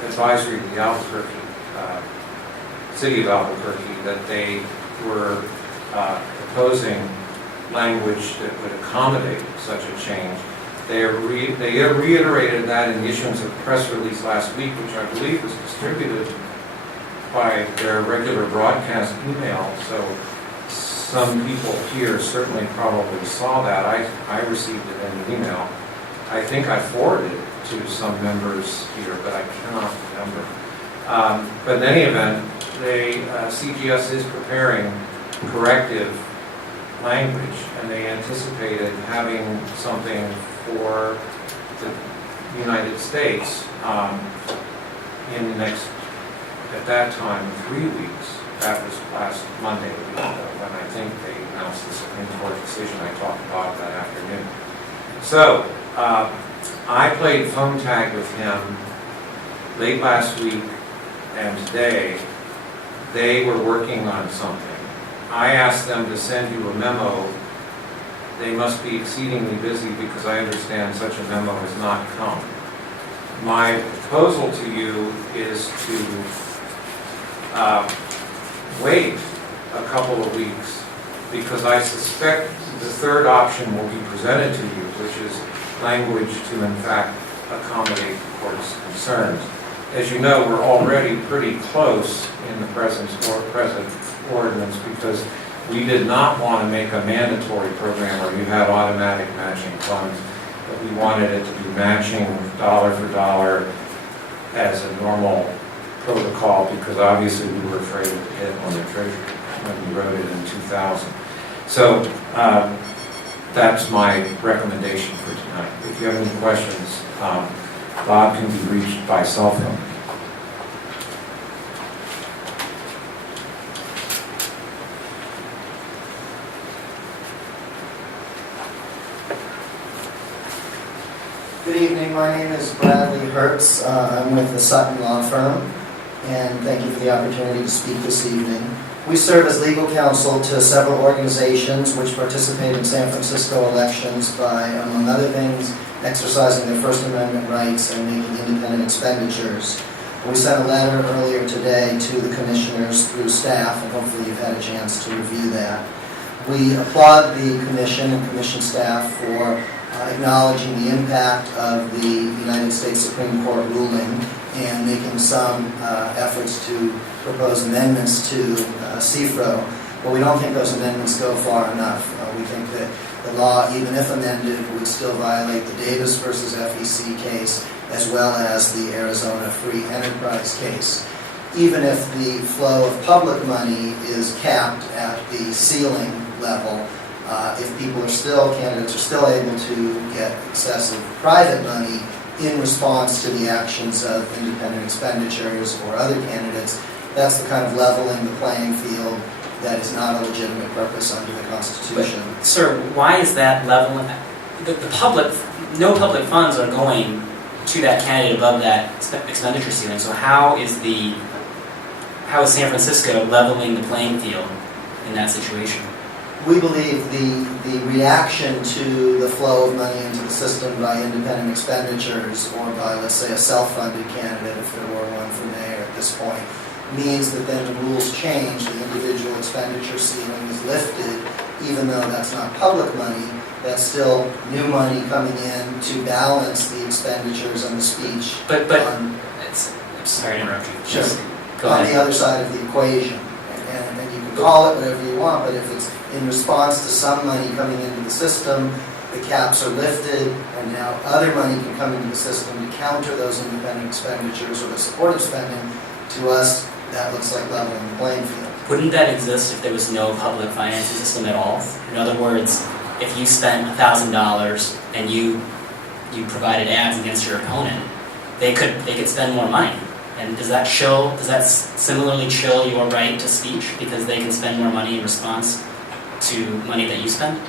advisory to the Albuquerque city of Albuquerque, that they were proposing language that would accommodate such a change. They reiterated that in the issuance of a press release last week, which I believe was distributed by their regular broadcast email. So some people here certainly probably saw that. I received it in an email. I think I forwarded it to some members here, but I cannot remember. But in any event, CGS is preparing corrective language, and they anticipated having something for the United States in the next, at that time, 3 weeks. That was last Monday, when I think they announced the Supreme Court decision I talked about that afternoon. So, I played phone tag with him late last week and today. They were working on something. I asked them to send you a memo. They must be exceedingly busy because I understand such a memo has not come. My proposal to you is to wait a couple of weeks, because I suspect the third option will be presented to you, which is language to in fact accommodate the court's concerns. As you know, we're already pretty close in the present ordinance, because we did not want to make a mandatory program where you had automatic matching funds, but we wanted it to be matching dollar for dollar as a normal protocol, because obviously we were afraid of the hit on the Treasury when we wrote it in 2000. So that's my recommendation for tonight. If you have any questions, Bob can be reached by cell phone. Good evening, my name is Bradley Hertz. I'm with the Sutton Law Firm, and thank you for the opportunity to speak this evening. We serve as legal counsel to several organizations which participate in San Francisco elections by, among other things, exercising their First Amendment rights and making independent expenditures. We sent a letter earlier today to the commissioners through staff, and hopefully you've had a chance to review that. We applaud the commission and commission staff for acknowledging the impact of the United States Supreme Court ruling and making some efforts to propose amendments to CFRO. But we don't think those amendments go far enough. We think that the law, even if amended, would still violate the Davis versus FEC case, as well as the Arizona Free Enterprise case. Even if the flow of public money is capped at the ceiling level, if candidates are still able to get excessive private money in response to the actions of independent expenditures or other candidates, that's the kind of leveling the playing field that is not a legitimate purpose under the Constitution. But, sir, why is that leveling? The public, no public funds are going to that candidate above that expenditure ceiling. So how is San Francisco leveling the playing field in that situation? We believe the reaction to the flow of money into the system by independent expenditures or by, let's say, a self-funded candidate, if there were one for mayor at this point, means that then the rules change, the individual expenditure ceiling is lifted, even though that's not public money, that's still new money coming in to balance the expenditures and the speech. But I'm sorry to interrupt you. Sure. Just go On ahead. the other side of the equation. And you can call it whatever you want, but if it's in response to some money coming into the system, the caps are lifted, and now other money can come into the system to counter those independent expenditures or the supportive spending. To us, that looks like leveling the playing field. Wouldn't that exist if there was no public financing system at all? In other words, if you spent $1,000 and you provided ads against your opponent, they could spend more money. And does that similarly chill your right to speech because they can spend more money in response to money that you spend?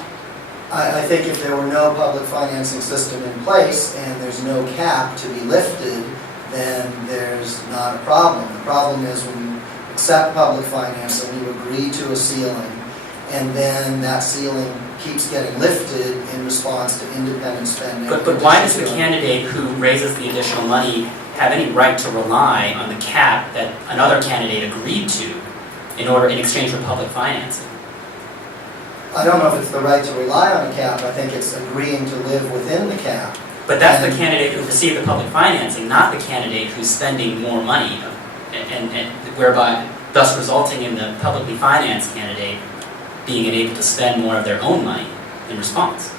I think if there were no public financing system in place and there's no cap to be lifted, then there's not a problem. The problem is when you accept public financing, you agree to a ceiling, and then that ceiling keeps getting lifted in response to independent spending. But why does the candidate who raises the additional money have any right to rely on the cap that another candidate agreed to in exchange for public financing? I don't know if it's the right to rely on a cap. I think it's agreeing to live within the cap. But that's the candidate who received the public financing, not the candidate who's spending more money, and whereby thus resulting in the publicly financed candidate being able to spend more of their own money in response.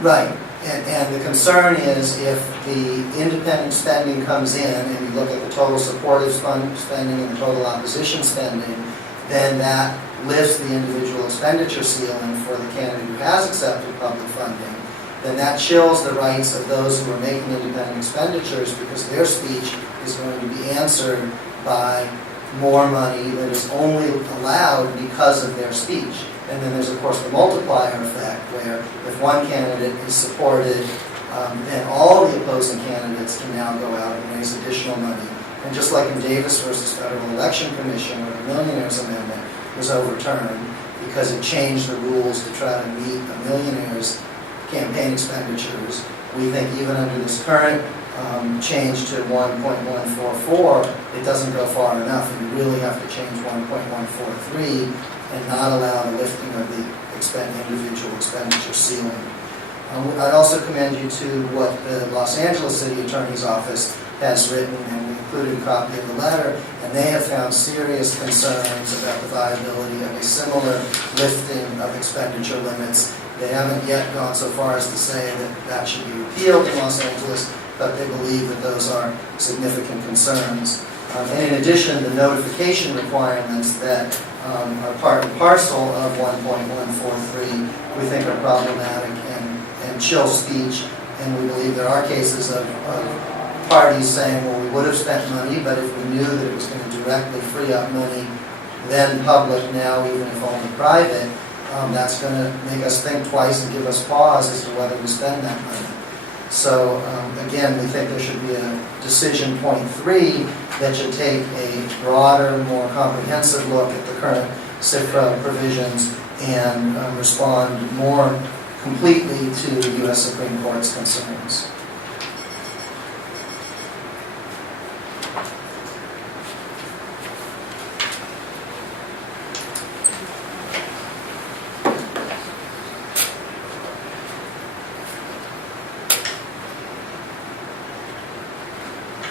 Right. And the concern is if the independent spending comes in and you look at the total supportive spending and the total opposition spending, then that lifts the individual expenditure ceiling for the candidate who has accepted public funding. Then that chills the rights of those who are making independent expenditures because their speech is going to be answered by more money that is only allowed because of their speech. And then there's, of course, the multiplier effect where if one candidate is supported, then all the opposing candidates can now go out and raise additional money. And just like in Davis versus Federal Election Commission, where the Millionaires Amendment was overturned because it changed the rules to try to meet a millionaire's campaign expenditures, we think even under this current change to 1.144, it doesn't go far enough, and you really have to change 1.143 and not allow the lifting of the individual expenditure ceiling. I'd also commend you to what the Los Angeles City Attorney's Office has written, and we included a copy of the letter, and they have found serious concerns about the viability of a similar lifting of expenditure limits. They haven't yet gone so far as to say that that should be repealed in Los Angeles, but they believe that those are significant concerns. And in addition, the notification requirements that are part and parcel of 1.143 we think are problematic and chill speech, and we believe there are cases of parties saying, well, we would have spent money, but if we knew that it was going to directly free up money, then public, now even if only private, that's going to make us think twice and give us pause as to whether we spend that money. So again, we think there should be a decision point 3 that should take a broader, more comprehensive look at the current CFRA provisions and respond more completely to the U.S. Supreme Court's concerns.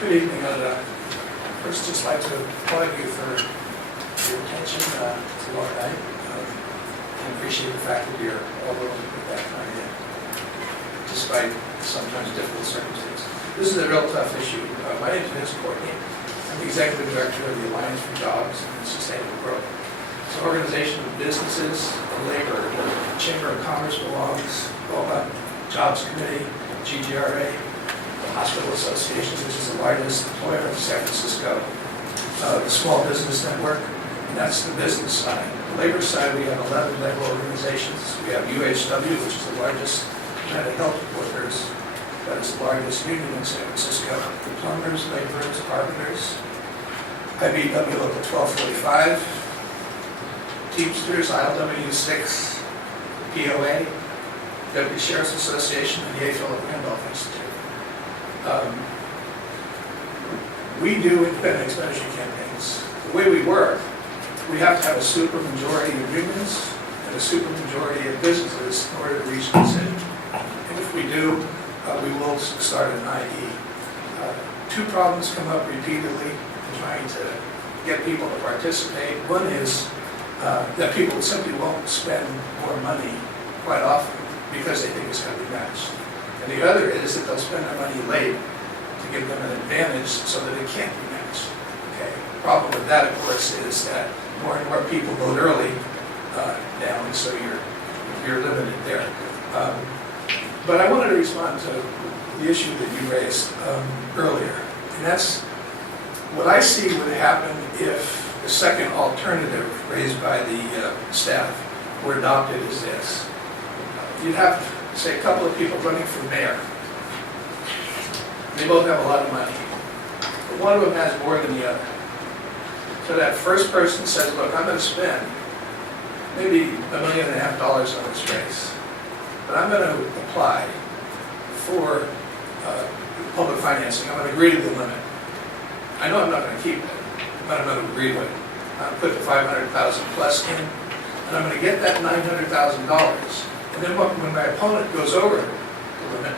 Good evening. I'd first just like to applaud you for your attention. It's a long night. I appreciate the fact that you're all willing to put that time in, despite sometimes difficult circumstances. This is a real tough issue. My name is Renzo. I'm the Executive Director of the Alliance for Jobs and Sustainable Growth. It's an organization of businesses and labor. The Chamber of Commerce belongs, the Jobs Committee, GGRA, the Hospital Association, which is the largest employer in San Francisco, the Small Business Network, and that's the business side. The labor side, we have 11 labor organizations. We have UHW, which is the largest United Health Workers, that is the largest union in San Francisco. The plumbers, laborers, carpenters, IBEW Local 1245, Teamsters, ILW 6, POA, Deputy Sheriff's Association, and the A. Philip Randolph Institute. We do independent expenditure campaigns. The way we work, we have to have a supermajority of unions and a supermajority of businesses in order to reach the decision. And if we do, we will start an IE. Two problems come up repeatedly in trying to get people to participate. One is that people simply won't spend more money quite often because they think it's going to be matched. And the other is that they'll spend their money late to give them an advantage so that it can't be matched. Okay. The problem with that, of course, is that more and more people vote early now, and so you're limited there. But I wanted to respond to the issue that you raised earlier, and that's what I see would happen if the second alternative raised by the staff were adopted is this. You'd have, say, a couple of people running for mayor. They both have a lot of money, but one of them has more than the other. So that first person says, look, I'm going to spend maybe $1.5 million on this race, but I'm going to apply for public financing. I'm going to agree to the limit. I know I'm not going to keep it, but I'm going to agree with it. I'll put the $500,000 plus in, and I'm going to get that $900,000. And then when my opponent goes over the limit,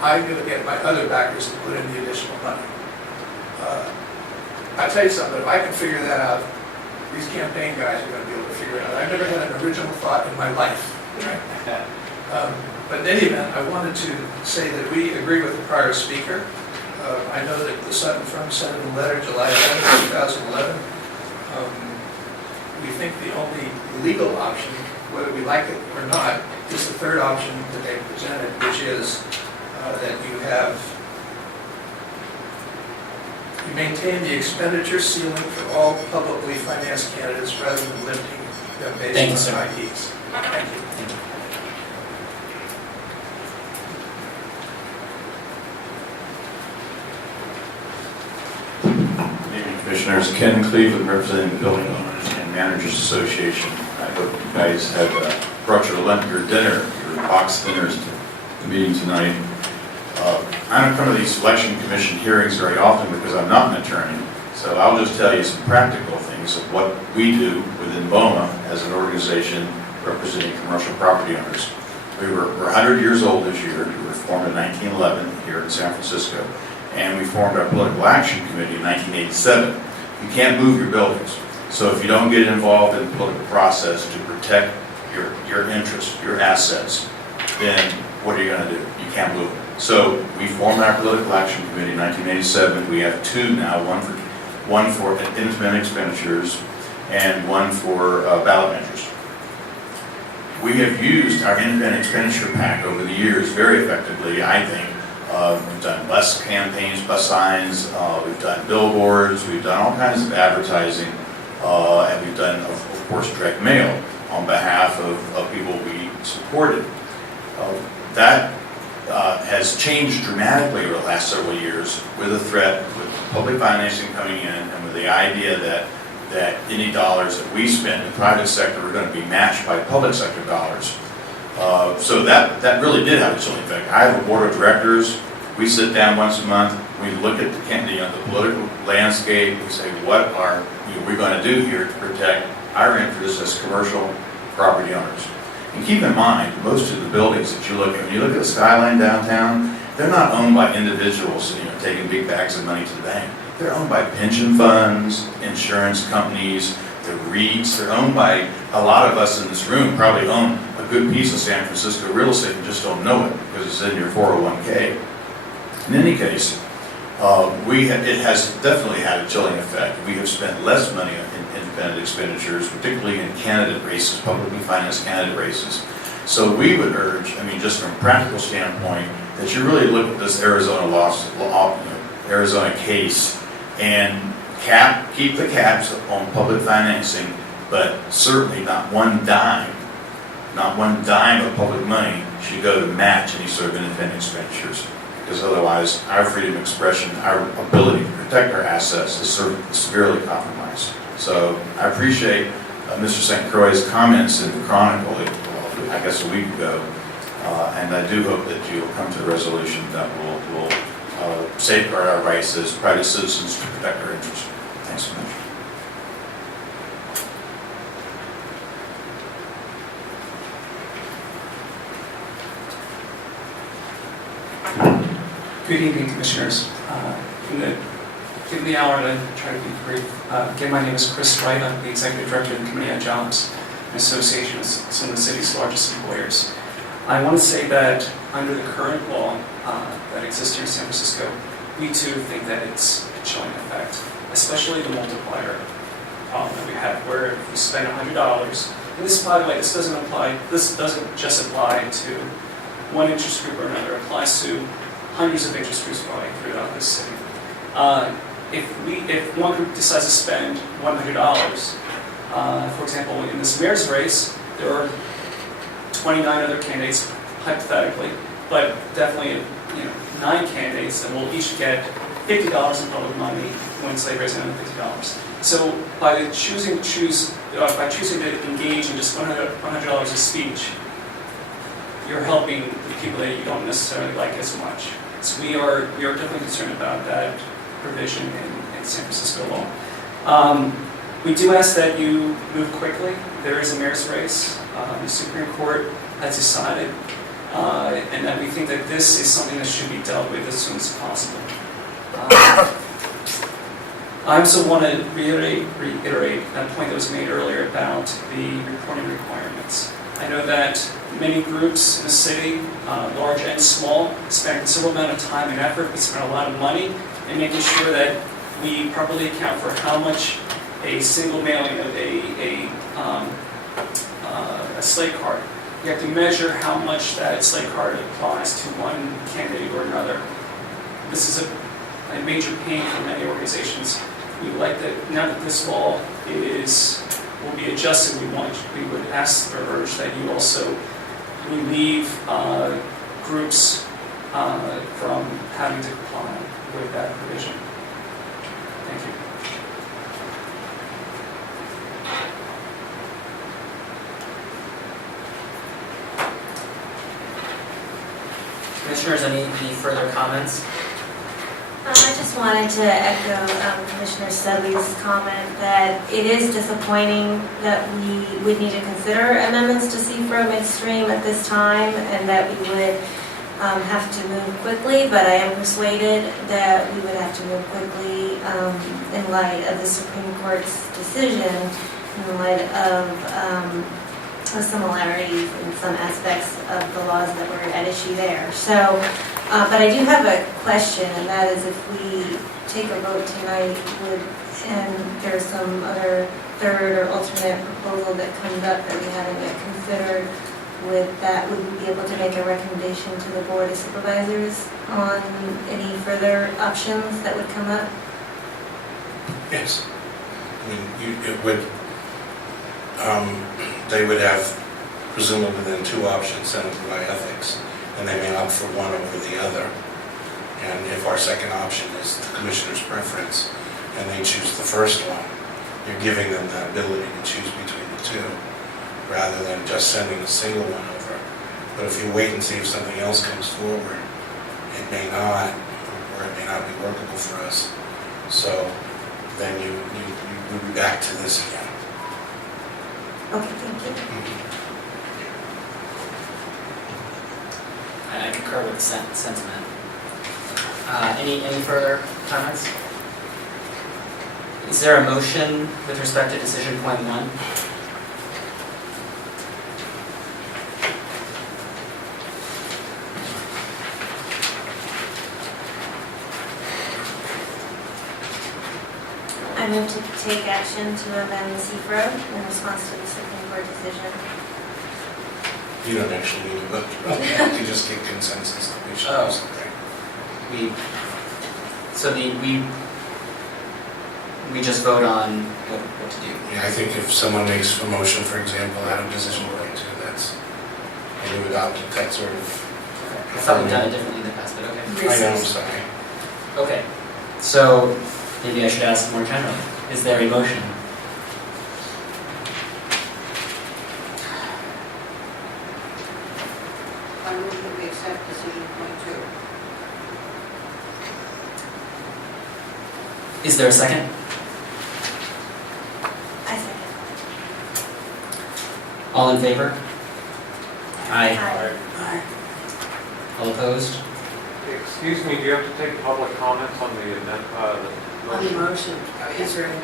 I'm going to get my other backers to put in the additional money. I'll tell you something, if I can figure that out, these campaign guys are going to be able to figure it out. I've never had an original thought in my life. But in any event, I wanted to say that we agree with the prior speaker. I know that the Sutton firm sent in a letter July 11, 2011. We think the only legal option, whether we like it or not, is the third option that they presented, which is that you maintain the expenditure ceiling for all publicly financed candidates rather than limiting them based on IDs. Thank you. Good evening, Commissioners. Ken Cleveland, representing the Building Owners and Managers Association. I hope you guys have brought your dinner, your box dinners to the meeting tonight. I don't come to these election commission hearings very often because I'm not an attorney, so I'll just tell you some practical things of what we do within BOMA as an organization representing commercial property owners. We're 100 years old this year. We were formed in 1911 here in San Francisco, and we formed our Political Action Committee in 1987. You can't move your buildings, so if you don't get involved in the political process to protect your interests, your assets, then what are you going to do? You can't move it. So we formed our Political Action Committee in 1987. We have two now, one for independent expenditures and one for ballot measures. We have used our independent expenditure pack over the years very effectively, I think. We've done bus campaigns, bus signs, we've done billboards, we've done all kinds of advertising, and we've done, of course, direct mail on behalf of people we supported. That has changed dramatically over the last several years with the threat, with public financing coming in, and with the idea that any dollars that we spend in the private sector are going to be matched by public sector dollars. So that really did have a chilling effect. I have a board of directors. We sit down once a month. We look at the political landscape. We say, what are we going to do here to protect our interests as commercial property owners? And keep in mind, most of the buildings that you look at, when you look at the skyline downtown, they're not owned by individuals, taking big bags of money to the bank. They're owned by pension funds, insurance companies, the REITs. They're owned by a lot of us in this room probably own a good piece of San Francisco real estate and just don't know it because it's in your 401k. In any case, it has definitely had a chilling effect. We have spent less money on independent expenditures, particularly in candidate races, publicly financed candidate races. So we would urge, just from a practical standpoint, that you really look at this Arizona Arizona case and keep the caps on public financing, but certainly not one dime of public money should go to match any sort of independent expenditures. Because otherwise, our freedom of expression, our ability to protect our assets is severely compromised. So I appreciate Mr. St. Croix's comments in the Chronicle, I guess a week ago, and I do hope that you'll come to a resolution that will safeguard our rights as private citizens to protect our interests. Thanks so much. Good evening, Commissioners. Given the hour, I'm going to try to be brief. Again, my name is Chris Wright. I'm the Executive Director of the Committee on Jobs, an association with some of the city's largest employers. I want to say that under the current law that exists here in San Francisco, we too think that it's a chilling effect, especially the multiplier problem that we have, where if we spend $100, and this, by the way, this doesn't just apply to one interest group or another, it applies to hundreds of interest groups probably throughout this city. If one group decides to spend $100, for example, in this mayor's race, there are 29 other candidates, hypothetically, but definitely 9 candidates that will each get $50 in public money once they raise another $50. So by choosing to engage in just $100 of speech, you're helping the people that you don't necessarily like as much. So we are definitely concerned about that provision in San Francisco law. We do ask that you move quickly. There is a mayor's race. The Supreme Court has decided, and that we think that this is something that should be dealt with as soon as possible. I also want to reiterate that point that was made earlier about the reporting requirements. I know that many groups in the city, large and small, spend a considerable amount of time and effort. We spend a lot of money in making sure that we properly account for how much a single mailing of a slate card. You have to measure how much that slate card applies to one candidate or another. This is a major pain for many organizations. We would like that now that this law will be adjusted. We would ask or urge that you also relieve groups from having to comply with that provision. Thank you. Commissioners, any further comments? I just wanted to echo Commissioner Studley's comment that it is disappointing that we would need to consider amendments to CFRO midstream at this time, and that we would have to move quickly, but I am persuaded that we would have to move quickly in light of the Supreme Court's decision, in light of similarities in some aspects of the laws that were at issue there. So, but I do have a question, and that is if we take a vote tonight and there's some other third or alternate proposal that comes up that we haven't yet considered, would we be able to make a recommendation to the Board of Supervisors on any further options that would come up? Yes. It would, they would have presumably then 2 options sent by ethics, and they may opt for one over the other. And if our second option is the commissioner's preference, and they choose the first one, you're giving them the ability to choose between the 2, rather than just sending a single one over. But if you wait and see if something else comes forward, it may not, or it may not be workable for us. So then you would be back to this again. Okay, thank you. I concur with the sentiment. Any further comments? Is there a motion with respect to decision point 1? I move to take action to amend the CFRO in response to the Supreme Court decision. You don't actually need to vote. You just get consensus that we should do something. We just vote on what to do. Yeah, I think if someone makes a motion, for example, out of decision point 2, that's, and you adopted that sort of. I thought we've done it differently in the past, but okay. I know, I'm sorry. Okay, so maybe I should ask more generally. Is there a motion? I move that we accept decision point 2. Is there a second? I second. All in favor? Aye. Aye. All opposed? Excuse me, do you have to take public comments on the On the motion? motion, is there any?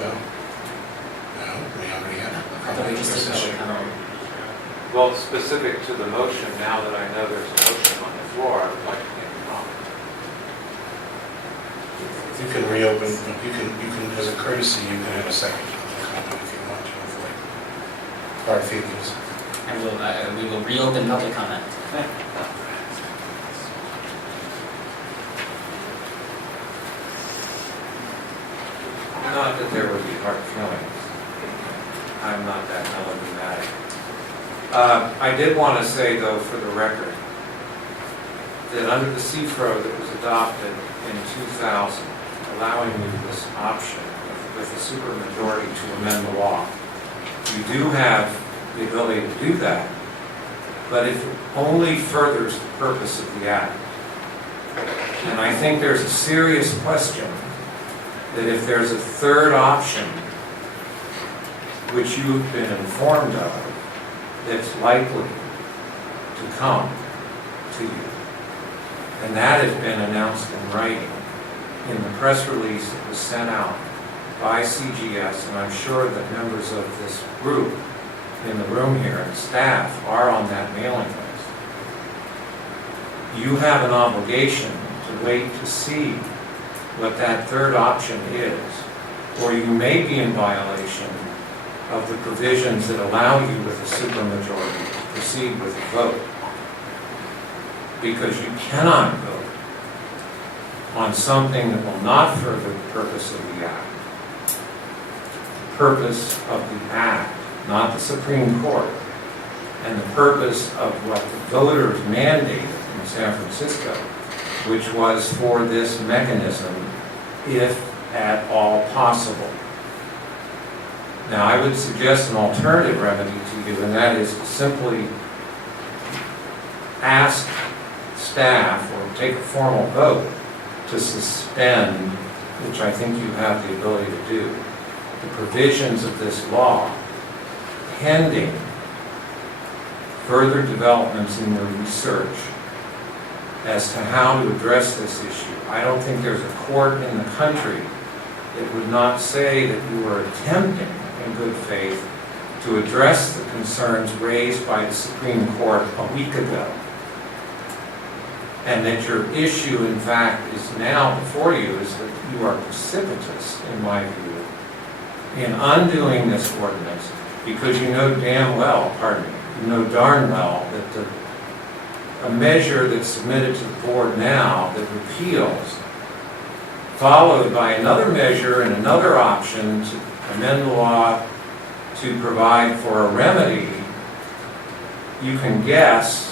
No. No, we already have. I thought we just did public comment. Well, specific to the motion, now that I know there's a motion on the floor, I would like to make a comment. You can reopen, you can, as a courtesy, you can have a second public comment if you want to avoid hard feelings. We will reopen public comment. Not that there would be hard feelings. I'm not that melodramatic. I did want to say, though, for the record, that under the CFRO that was adopted in 2000, allowing you this option with a supermajority to amend the law, you do have the ability to do that, but it only furthers the purpose of the act. And I think there's a serious question that if there's a third option, which you've been informed of, that's likely to come to you, and that has been announced in writing in the press release that was sent out by CGS, and I'm sure that members of this group in the room here and staff are on that mailing list. You have an obligation to wait to see what that third option is, or you may be in violation of the provisions that allow you with a supermajority to proceed with a vote. Because you cannot vote on something that will not further the purpose of the act. The purpose of the act, not the Supreme Court, and the purpose of what the voters mandated in San Francisco, which was for this mechanism, if at all possible. Now, I would suggest an alternative remedy to you, and that is to simply ask staff or take a formal vote to suspend, which I think you have the ability to do, the provisions of this law pending further developments in your research as to how to address this issue. I don't think there's a court in the country that would not say that you were attempting in good faith to address the concerns raised by the Supreme Court a week ago. And that your issue, in fact, is now before you is that you are precipitous, in my view, in undoing this ordinance, because you know damn well, pardon me, you know darn well that a measure that's submitted to the board now that repeals, followed by another measure and another option to amend the law to provide for a remedy, you can guess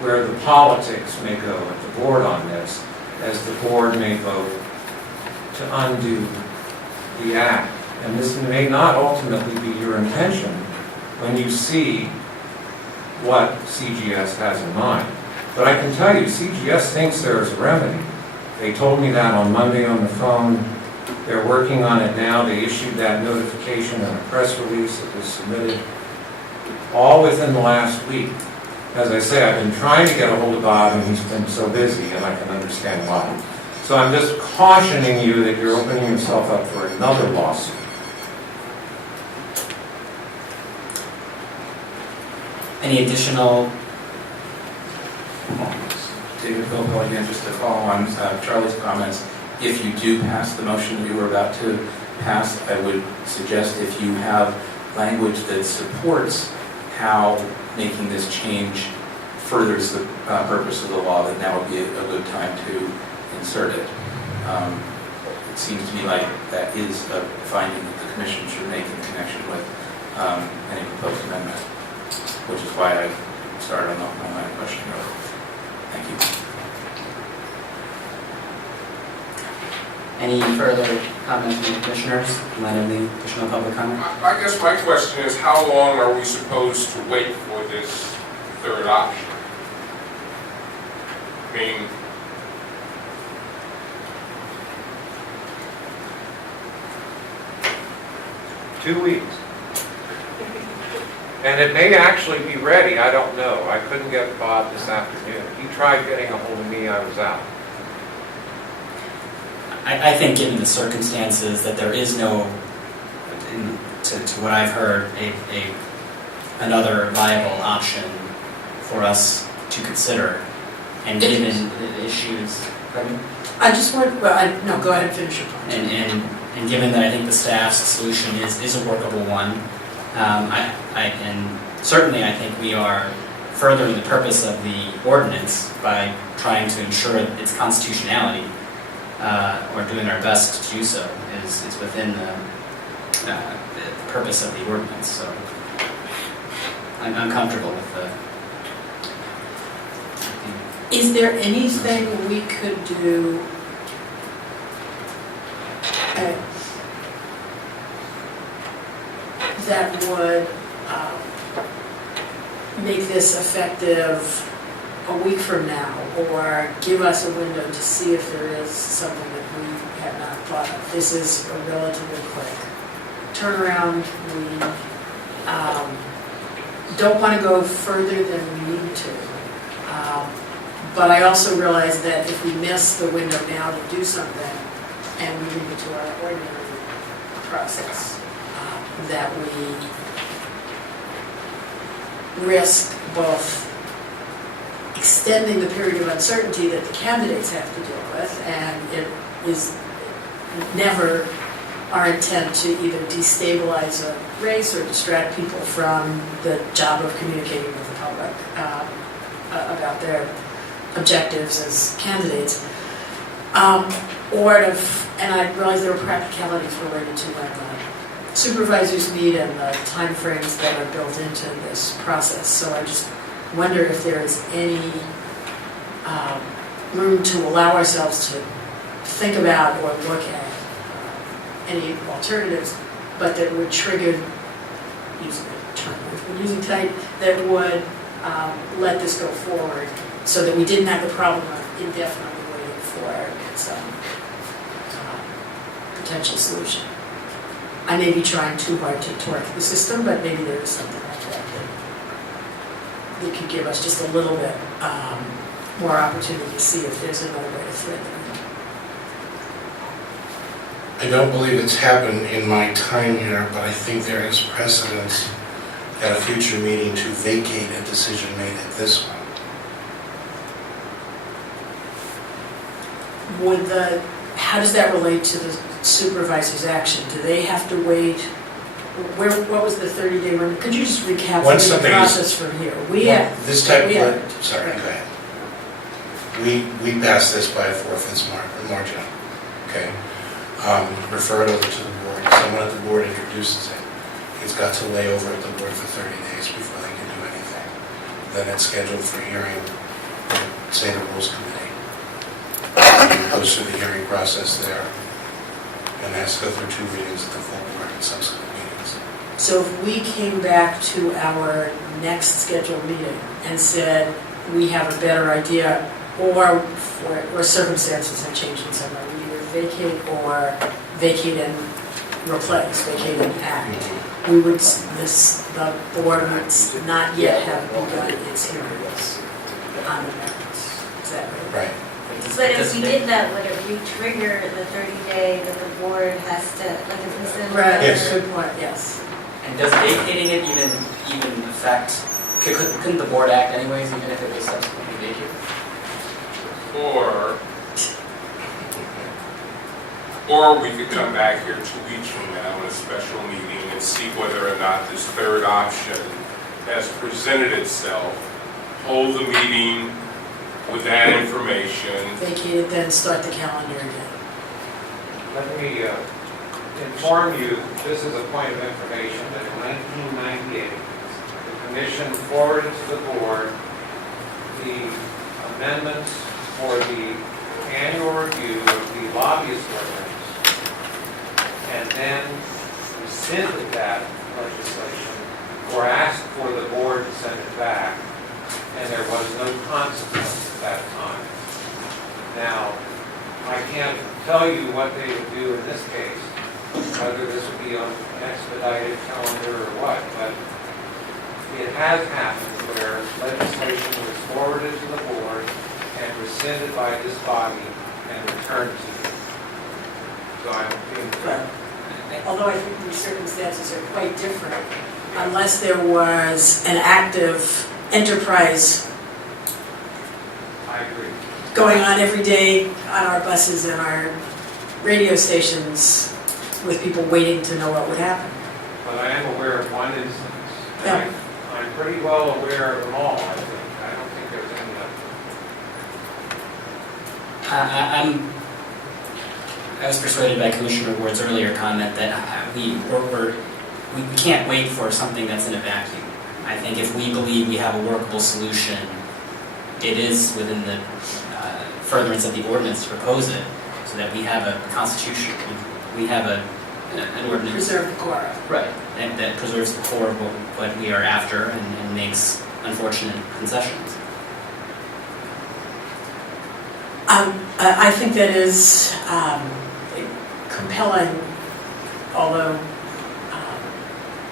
where the politics may go at the board on this, as the board may vote to undo the act. And this may not ultimately be your intention when you see what CGS has in mind. But I can tell you, CGS thinks there is a remedy. They told me that on Monday on the phone. They're working on it now. They issued that notification in a press release that was submitted all within the last week. As I say, I've been trying to get a hold of Bob, and he's been so busy, and I can understand why. So I'm just cautioning you that you're opening yourself up for another lawsuit. Any additional? David Bilko again, just to follow on Charlie's comments. If you do pass the motion that you were about to pass, I would suggest if you have language that supports how making this change furthers the purpose of the law, then that would be a good time to insert it. It seems to me like that is a finding that the Commission should make in connection with any proposed amendment, which is why I started on my question earlier. Thank you. Any further comments from the commissioners? Any additional public comment? I guess my question is, how long are we supposed to wait for this third option? I mean, Two weeks. And it may actually be ready, I don't know. I couldn't get Bob this afternoon. He tried getting a hold of me, I was out. I think given the circumstances that there is no, to what I've heard, another viable option for us to consider, and given the issues. Pardon? I just want, no, go ahead and finish your point. And given that I think the staff's solution is a workable one, and certainly I think we are furthering the purpose of the ordinance by trying to ensure its constitutionality, or doing our best to do so, is within the purpose of the ordinance. So I'm comfortable with the. Is there anything we could do that would make this effective a week from now, or give us a window to see if there is something that we have not thought of? This is a relatively quick turnaround. We don't want to go further than we need to. But I also realize that if we miss the window now to do something, and we leave it to our ordinary process, that we risk both extending the period of uncertainty that the candidates have to deal with, and it is never our intent to either destabilize a race or distract people from the job of communicating with the public about their objectives as candidates. And I realize there are practicalities related to when the supervisors meet and the timeframes that are built into this process. So I just wonder if there is any room to allow ourselves to think about or look at any alternatives, but that would trigger, using the term we're using tonight, that would let this go forward so that we didn't have the problem of indefinitely waiting for some potential solution. I may be trying too hard to torque the system, but maybe there is something like that could give us just a little bit more opportunity to see if there's another way to thread it. I don't believe it's happened in my time here, but I think there is precedence at a future meeting to vacate a decision made at this one. How does that relate to the supervisor's action? Do they have to wait? What was the 30-day window? Could you just recap the process from here? Sorry, go ahead. We passed this by a 4/5 margin. Okay. Refer it over to the board. Someone at the board introduces it. It's got to lay over at the board for 30 days before they can do anything. Then it's scheduled for hearing, say, the Rules Committee. It goes through the hearing process there and has to go through 2 readings at the full board and subsequent meetings. So if we came back to our next scheduled meeting and said we have a better idea, or circumstances have changed in some way, we either vacate and replace, vacate and act, the board would not yet have begun its hearings on the merits. Is that right? Right. But if we did that, would it re-trigger the 30-day that the board has to, like, if we send? Right, Yes. good point, yes. And does vacating it even affect, couldn't the board act anyways, even if it was subsequently vacated? Or we could come back here 2 weeks from now in a special meeting and see whether or not this third option has presented itself. Hold the meeting with that information. Vacate it, then start the calendar again. Let me inform you, this is a point of information, that in 1998, the commission forwarded to the board the amendments for the annual review of the lobbyist ordinance, and then rescinded that legislation, or asked for the board to send it back, and there was no consequence at that time. Now, I can't tell you what they would do in this case, whether this would be on an expedited calendar or what, but it has happened where legislation was forwarded to the board and rescinded by this body and returned to you. So I'm being Although I think these circumstances are quite different, unless there was an active enterprise I agree. going on every day on our buses and our radio stations with people waiting to know what would happen. But I am aware of one instance. Yeah. I'm pretty well aware of them all, I think. I don't think there's any other. I was persuaded by Commissioner Ward's earlier comment that we can't wait for something that's in a vacuum. I think if we believe we have a workable solution, it is within the furtherance of the ordinance to propose it, so that we have a constitution, we have an ordinance. Preserve the core. Right, and that preserves the core of what we are after and makes unfortunate concessions. I think that is compelling, although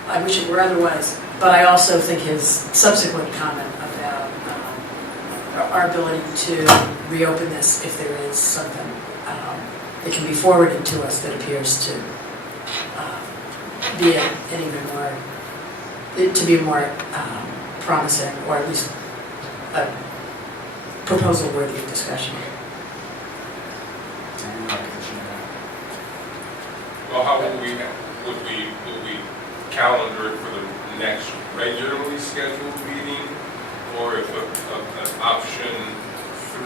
I wish it were otherwise. But I also think his subsequent comment about our ability to reopen this if there is something that can be forwarded to us that appears to be an even more, to be more promising, or at least a proposal worthy of discussion. Well, how would we calendar it for the next regularly scheduled meeting? Or if an option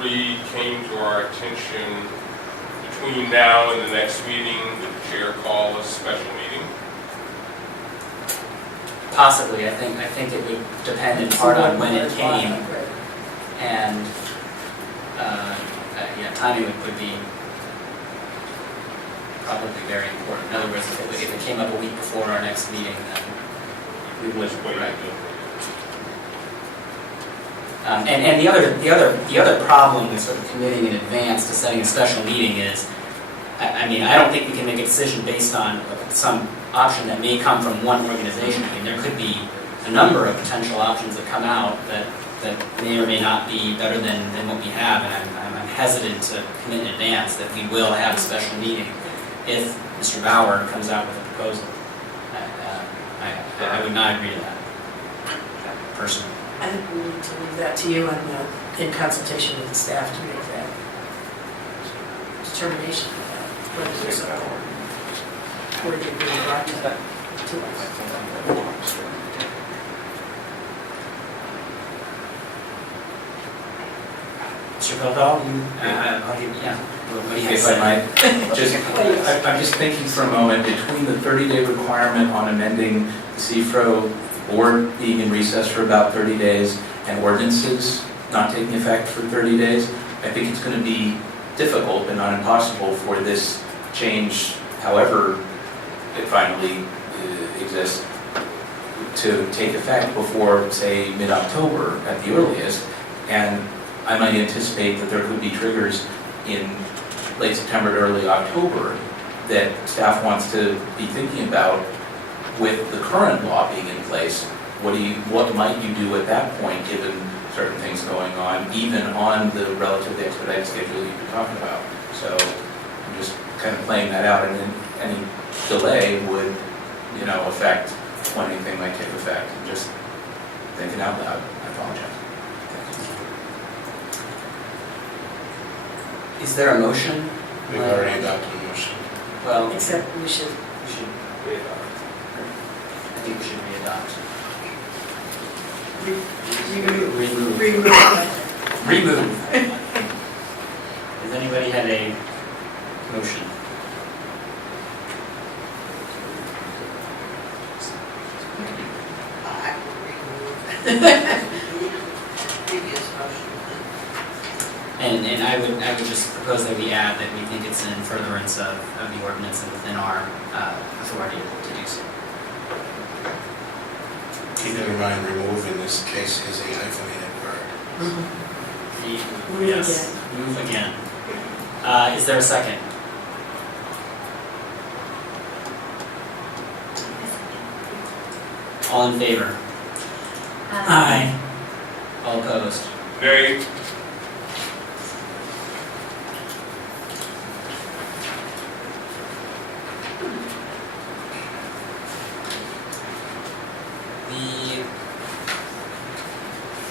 3 came to our attention between now and the next meeting, would the chair call a special meeting? Possibly, I think it would depend in part on when it came, and timing would be probably very important. In other words, if it came up a week before our next meeting, then we would. Right. And the other problem with sort of committing in advance to setting a special meeting is, I mean, I don't think we can make a decision based on some option that may come from one organization. I mean, there could be a number of potential options that come out that may or may not be better than what we have, and I'm hesitant to commit in advance that we will have a special meeting if Mr. Bauer comes out with a proposal. I would not agree to that, personally. I think we need to leave that to you and in consultation with the staff to make that determination about whether there's a where they really brought to us. Mr. Feldal, I'll give, yeah. What do you If say? I might, I'm just thinking for a moment, between the 30-day requirement on amending the CFRO board being in recess for about 30 days and ordinances not taking effect for 30 days, I think it's going to be difficult but not impossible for this change, however it finally exists, to take effect before, say, mid-October at the earliest. And I might anticipate that there could be triggers in late September to early October that staff wants to be thinking about with the current law being in place, what might you do at that point, given certain things going on, even on the relatively expedited schedule you've been talking about? So I'm just kind of playing that out, and then any delay would, affect when anything might take effect. I'm just thinking out loud. I apologize. Is there a motion? We've already adopted a motion. Well, Except we should, we should re-adopt. I think we should re-adopt. Remove. Does anybody have a motion? Previous motion. And I would just propose that we add that we think it's in furtherance of the ordinance and within our authority to do so. Keep in mind, remove in this case is a hyphenated word. Move, yes. Move again. Is there a second? All in favor? Aye. All opposed? Nay.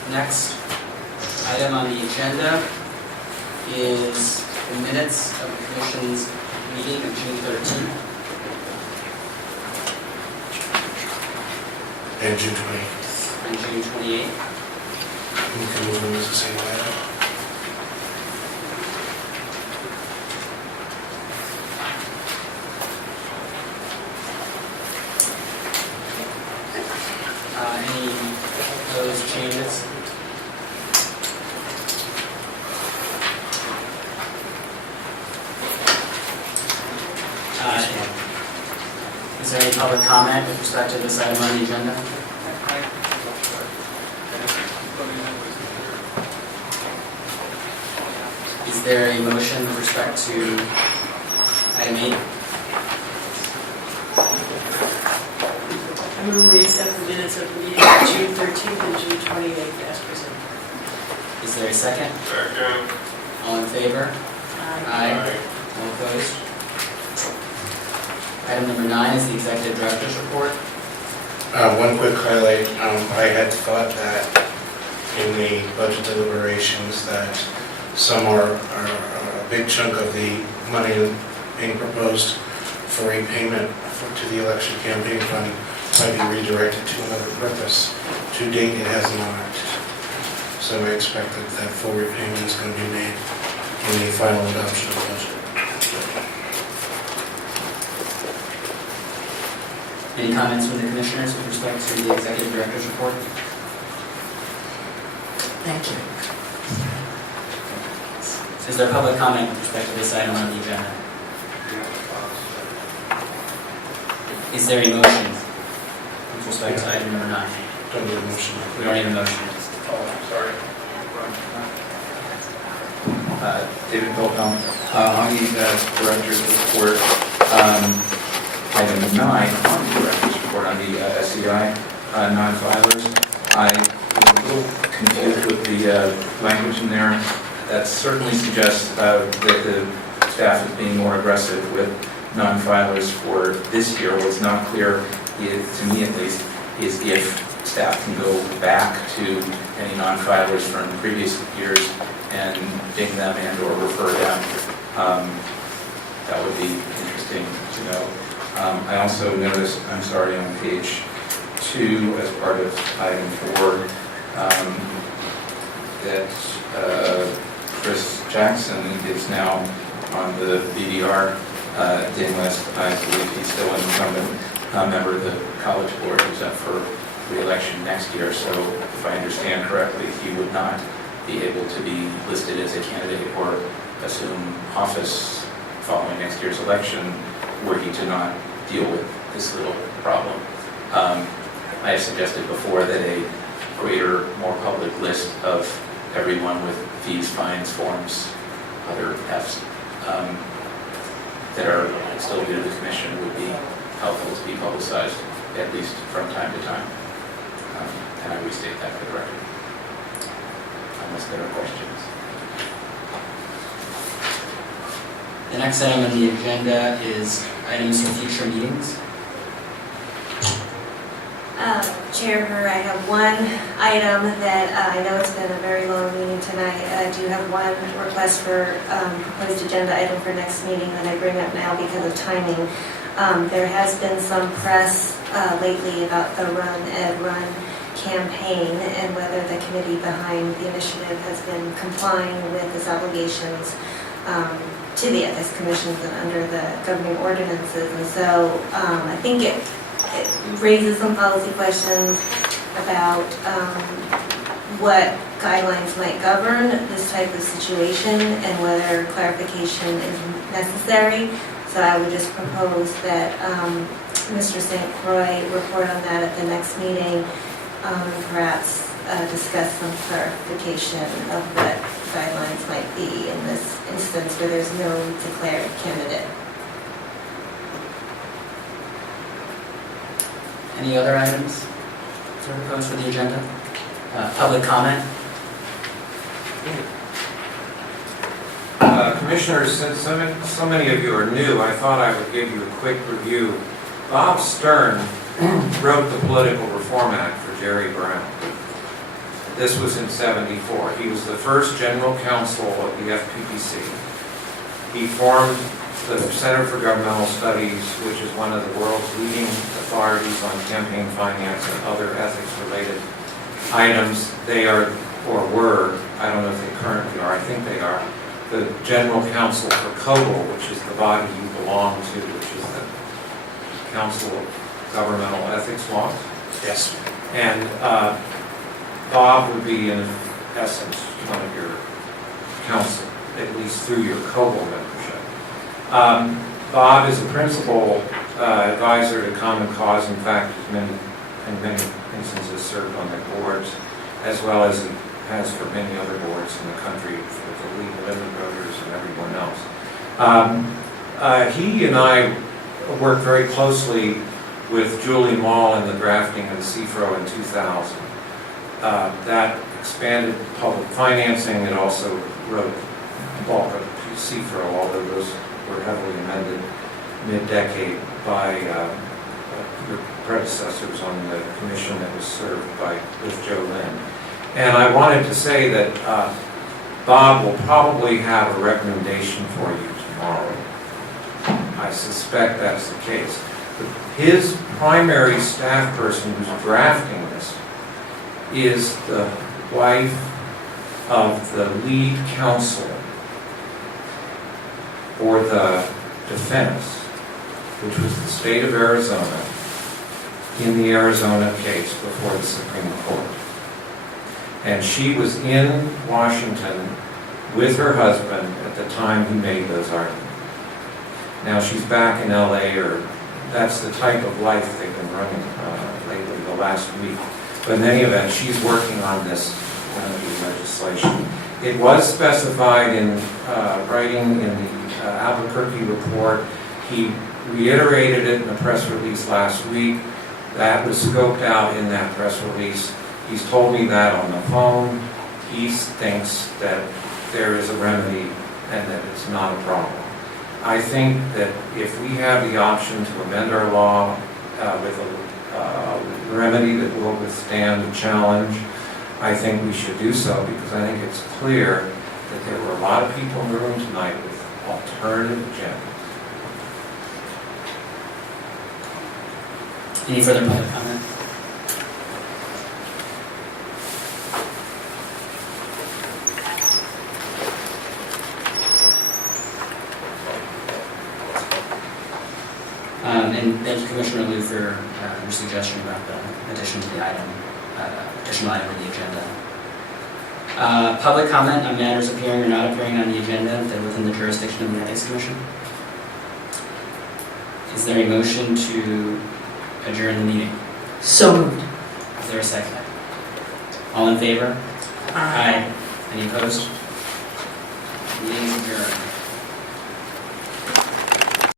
The next item on the agenda is the minutes of the Commission's meeting of June 13th. And June 28th. And June 28th. We can move them as the same item. Any proposed changes? Is there any public comment with respect to this item on the agenda? Is there a motion with respect to item 8? I move we accept the minutes of the meeting of June 13th and June 28th as presented. Is there a second? Second. All in favor? Aye. All opposed? Item number 9 is the Executive Director's Report. One quick highlight, I had thought that in the budget deliberations that some are a big chunk of the money being proposed for repayment to the election campaign fund might be redirected to another purpose. To date, it has not. So I expect that full repayment is going to be made in the final adoption of the budget. Any comments from the Commissioners with respect to the Executive Director's Report? Thank you. Is there public comment with respect to this item on the agenda? Is there a motion with respect to item number 9? Don't need a motion. We don't need a motion. Oh, sorry. David Pilcom, on the Director's Report, item 9 on the Director's Report on the SEI non-filers. I was a little confused with the language in there. That certainly suggests that the staff is being more aggressive with non-filers for this year. What's not clear, to me at least, is if staff can go back to any non-filers from previous years and ding them and or refer them. That would be interesting to know. I also noticed, I'm sorry, on page 2 as part of item 4, that Chris Jackson is now on the BDR ding list. I believe he's still an incumbent member of the College Board who's up for re-election next year. So if I understand correctly, he would not be able to be listed as a candidate or assume office following next year's election were he to not deal with this little problem. I have suggested before that a greater, more public list of everyone with fees, fines, forms, other Fs that are still due to the Commission would be helpful to be publicized. at least from time to time. And I restate that for the record. Unless there are questions. The next item on the agenda is items for future meetings. Chair, I have one item that I know it's been a very long meeting tonight. I do have one request for proposed agenda item for next meeting that I bring up now because of timing. There has been some press lately about the Run Ed Run campaign and whether the committee behind the initiative has been complying with its obligations to the ethics commissions and under the governing ordinances. And so I think it raises some policy questions about what guidelines might govern this type of situation and whether clarification is necessary. So I would just propose that Mr. St. Croix report on that at the next meeting, perhaps discuss some clarification of what guidelines might be in this instance where there's no declared candidate. Any other items to propose for the agenda? Public comment? Commissioners, since so many of you are new, I thought I would give you a quick review. Bob Stern wrote the Political Reform Act for Jerry Brown. This was in '74. He was the first general counsel of the FPPC. He formed the Center for Governmental Studies, which is one of the world's leading authorities on campaign finance and other ethics-related items. They are, or were, I don't know if they currently are, I think they are, the general counsel for COBOL, which is the body you belong to, which is the Council of Governmental Ethics Laws. Yes. And Bob would be, in essence, one of your counsel, at least through your COBOL membership. Bob is a principal advisor to Common Cause. In fact, in many instances served on their boards, as well as he has for many other boards in the country, for the League of Women Voters and everyone else. He and I worked very closely with Julie Mall in the drafting of the CFRO in 2000. That expanded public financing. It also wrote the bulk of CFRO, although those were heavily amended mid-decade by your predecessors on the commission that was served with Joe Lynn. And I wanted to say that Bob will probably have a recommendation for you tomorrow. I suspect that's the case. But his primary staff person who's drafting this is the wife of the lead counsel for the defense, which was the state of Arizona, in the Arizona case before the Supreme Court. And she was in Washington with her husband at the time he made those arguments. Now she's back in LA, or that's the type of life they've been running lately, the last week. But in any event, she's working on this legislation. It was specified in writing in the Albuquerque report. He reiterated it in a press release last week. That was scoped out in that press release. He's told me that on the phone. He thinks that there is a remedy and that it's not a problem. I think that if we have the option to amend our law with a remedy that will withstand a challenge, I think we should do so, because I think it's clear that there were a lot of people in the room tonight with alternative agendas. Any further public comment? And thank you, Commissioner Liu, for your suggestion about the addition to the item, additional item on the agenda. Public comment on matters appearing or not appearing on the agenda that are within the jurisdiction of the Ethics Commission. Is there a motion to adjourn the meeting? So moved. Is there a second? All in favor? Aye. Any opposed? Meeting is adjourned.